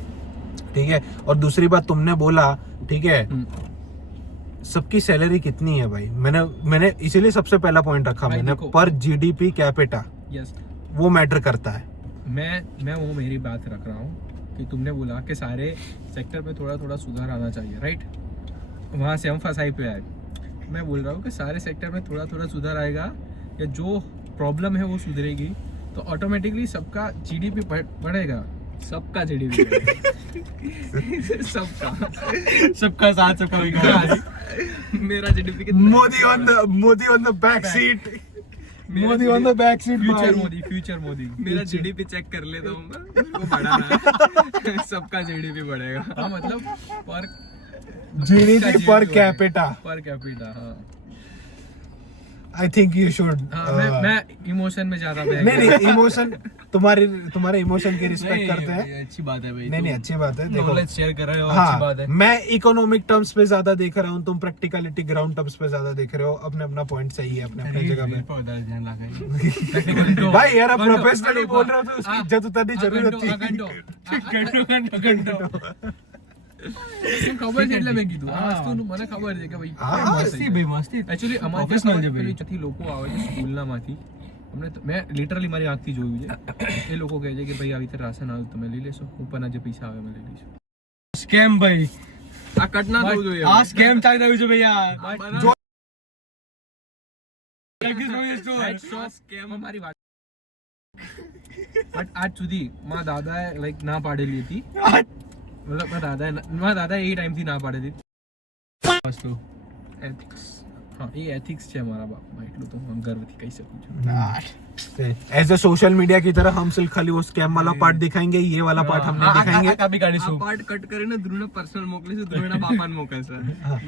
ठीक है. और दूसरी बात तुमने बोला, ठीक है, सबकी सैलरी कितनी है भाई. मैंने इसीलिए सबसे पहला पॉइंट रखा भाई मैंने, देखो। पर जीडीपी कैपिटा यस, वो मैटर करता है. मैं वो मेरी बात रख रहा हूँ कि तुमने बोला कि सारे सेक्टर में थोड़ा थोड़ा सुधार आना चाहिए, राइट. वहाँ से हम फसाई पे आए. मैं बोल रहा हूँ कि सारे सेक्टर में थोड़ा थोड़ा सुधार आएगा या जो प्रॉब्लम है वो सुधरेगी तो ऑटोमेटिकली सबका जीडीपी बढ़ेगा. सबका जीडीपी सबका साथ सबका विकास. मेरा जीडीपी कितना Modi on the back seat. Modi on the back seat. Future Modi. मेरा जीडीपी चेक कर लेता हूँ मैं, वो बढ़ा है. सबका जीडीपी बढ़ेगा. हाँ मतलब पर जीडीपी पर कैपिटा. हाँ. I think you should. हाँ, मैं इमोशन में ज्यादा बह नहीं गया. नहीं, इमोशन तुम्हारे इमोशन की रिस्पेक्ट करते हैं. अच्छी बात है भाई. नहीं अच्छी बात है. देखो, नॉलेज शेयर कर रहे हो, अच्छी बात हाँ, है. मैं इकोनॉमिक टर्म्स पे ज्यादा देख रहा हूँ, तुम प्रैक्टिकलिटी ग्राउंड टर्म्स पे ज्यादा देख रहे हो. अपने अपना पॉइंट सही है अपने जगह पे. भाई यार आप प्रोफेशनली बोल रहे हो तो उसकी इज्जत उतरनी जरूरत थी. ખબર છે એટલે મેં કીધું આ વસ્તુનું મને ખબર છે કે ભાઈ હા, મસ્તી ભાઈ મસ્તી. એકચ્યુઅલી અમારે Professional છે ભાઈ. પેલી લોકો આવે છે સ્કૂલનામાંથી મેં લિટરલી મારી આંખથી જોયું છે. એ લોકો કહે છે કે ભાઈ આવી રીતે રાશન આવ્યું તમે લઈ લેશો, ઉપરના જે પૈસા આવે અમે લઈ લઈશું. સ્કેમ ભાઈ. આ કટ ના થવું જોઈએ. આ સ્કેમ ચાલી રહ્યું છે ભૈયા. સ્કેમ અમારી વાત. બટ આજ સુધી મારા દાદાએ લાઈક ના પાડેલી હતી. मतलब મારા દાદાએ એ ટાઈમથી ના પાડી દીધી વસ્તુ. એથિક્સ. हाँ ये एथिक्स है हमारा बाप એટલું તો હું ગર્વથી કહી શકું છું. ऐसे सोशल मीडिया की तरह हम सिर्फ खाली वो स्कैम वाला पार्ट दिखाएंगे, ये वाला पार्ट हम नहीं दिखाएंगे. આ પાર્ટ કટ કરીને ધ્રુવને પર્સનલ મોકલીશું, ધ્રુવના બાપાને મોકલશે.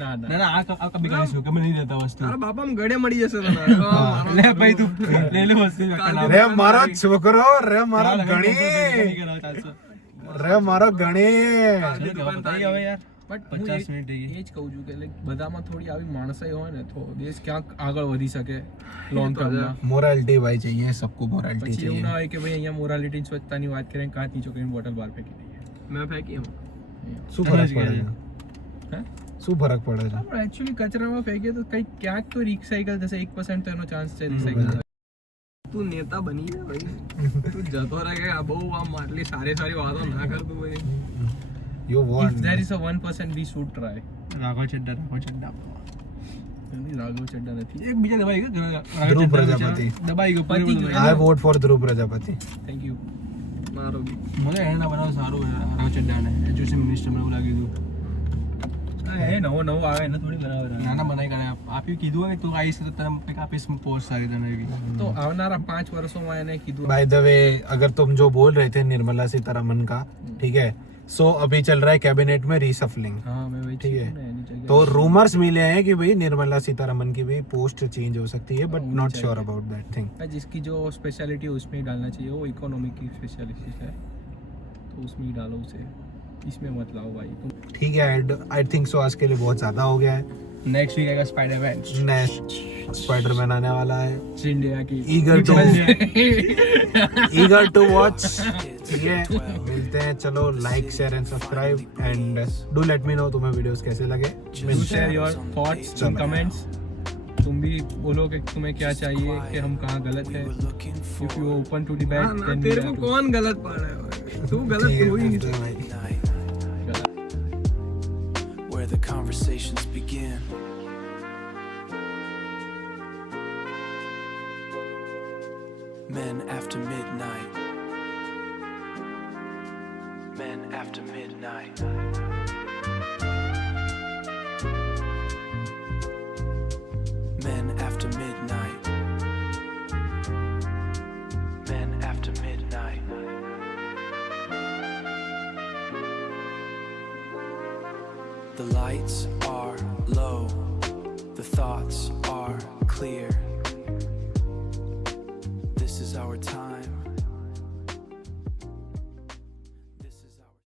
ના ના ના આ કભી કરીશું કે મેં નહીં દેતા વસ્તુ. તારા બાપામાં ગળે મળી જશે તને. લે ભાઈ તું લે લે વસ્તુ. रे मारो छोकरो, रे मारो गणी, रे मारो गणी. હવે યાર બટ 50 મિનિટ થઈ ગઈ. એ જ કહું છું કે લાઈક બધામાં થોડી આવી માણસાઈ હોય ને તો દેશ ક્યાંક આગળ વધી શકે લોંગ ટર્મમાં. मोरालिटी भाई चाहिए सबको, मोरालिटी પછી એવું चाहिए. ના હોય કે ભાઈ અહીંયા મોરાલિટી સ્વચ્છતાની વાત કરીએ કાંચની છોકરીની બોટલ બહાર ફેંકી દઈએ. મેં ફેંકી એમ. શું ફરક સમજ પડે ગયા. છે? હે? શું ફરક પડે છે? પણ એકચ્યુઅલી કચરામાં ફેંકીએ તો કંઈક ક્યાંક તો રિસાયકલ થશે. 1% તો એનો ચાન્સ છે રિસાયકલ થાય. તું નેતા બની જા ભાઈ. તું જતો રહે કે આ બહુ આમ આટલી સારી સારી વાતો ના કરતું ભાઈ. You If want. there is a 1% we should try. Raghav ચડ્ડા એની રાઘવ ચડ્ડા નથી. એક બીજા દબાઈ ગયો ધ્રુવ પ્રજાપતિ. દબાઈ ગયો પતી ગયું. I vote for Dhruv Prajapati. Thank you. મારો બી. મને એના બનાવ સારું રાઘવ ચડ્ડાને એજ્યુકેશન મિનિસ્ટર મને એવું લાગ્યું હતું. એ નવો આવે એને થોડી બનાવે. નાના બનાવી કાઢે આપ્યું કીધું હોય તું આવીશ તો તને કંઈક આપીશ પોસ્ટ સારી તને એવી. તો આવનારા 5 વર્ષોમાં એને કીધું By the way, अगर तुम जो बोल रहे थे निर्मला सीतारमन का, ठीक है, सो अभी चल रहा है कैबिनेट में रीसफलिंग। हाँ मैं वही ठीक है। चीज़ रहनी चाहिए। तो रूमर्स मिले हैं कि भाई निर्मला सीतारमन की भी पोस्ट चेंज हो सकती है, बट होनी नॉट चाहिए। Sure about that thing. जिसकी जो स्पेशलिटी है उसमें ही डालना चाहिए, वो इकोनॉमी की स्पेशलिस्ट है तो उसमें ही डालो उसे, इसमें मत लाओ भाई तुम। ठीक है, आई थिंक सो आज के लिए बहुत ज्यादा हो गया है। नेक्स्ट वीक आएगा स्पाइडरमैन नेक्स्ट स्पाइडरमैन आने वाला है, इंडिया की ईगर टू वॉच। ठीक है, मिलते हैं। चलो like share and subscribe and do let me know तुम्हें वीडियोस कैसे लगे। मिलते शेयर हैं। योर थॉट्स चलो। इन कमेंट्स। तुम भी बोलो कि तुम्हें क्या चाहिए, कि हम कहाँ गलत है। If you open to debate then तेरे को कौन गलत पा रहा है? तू गलत ठीक है, हो ही नहीं मिलते हैं सकता। भाई। where the conversations begin. Men after midnight. Men after midnight. Men after midnight. Men after midnight. The lights are low, the thoughts are clear. This is our time.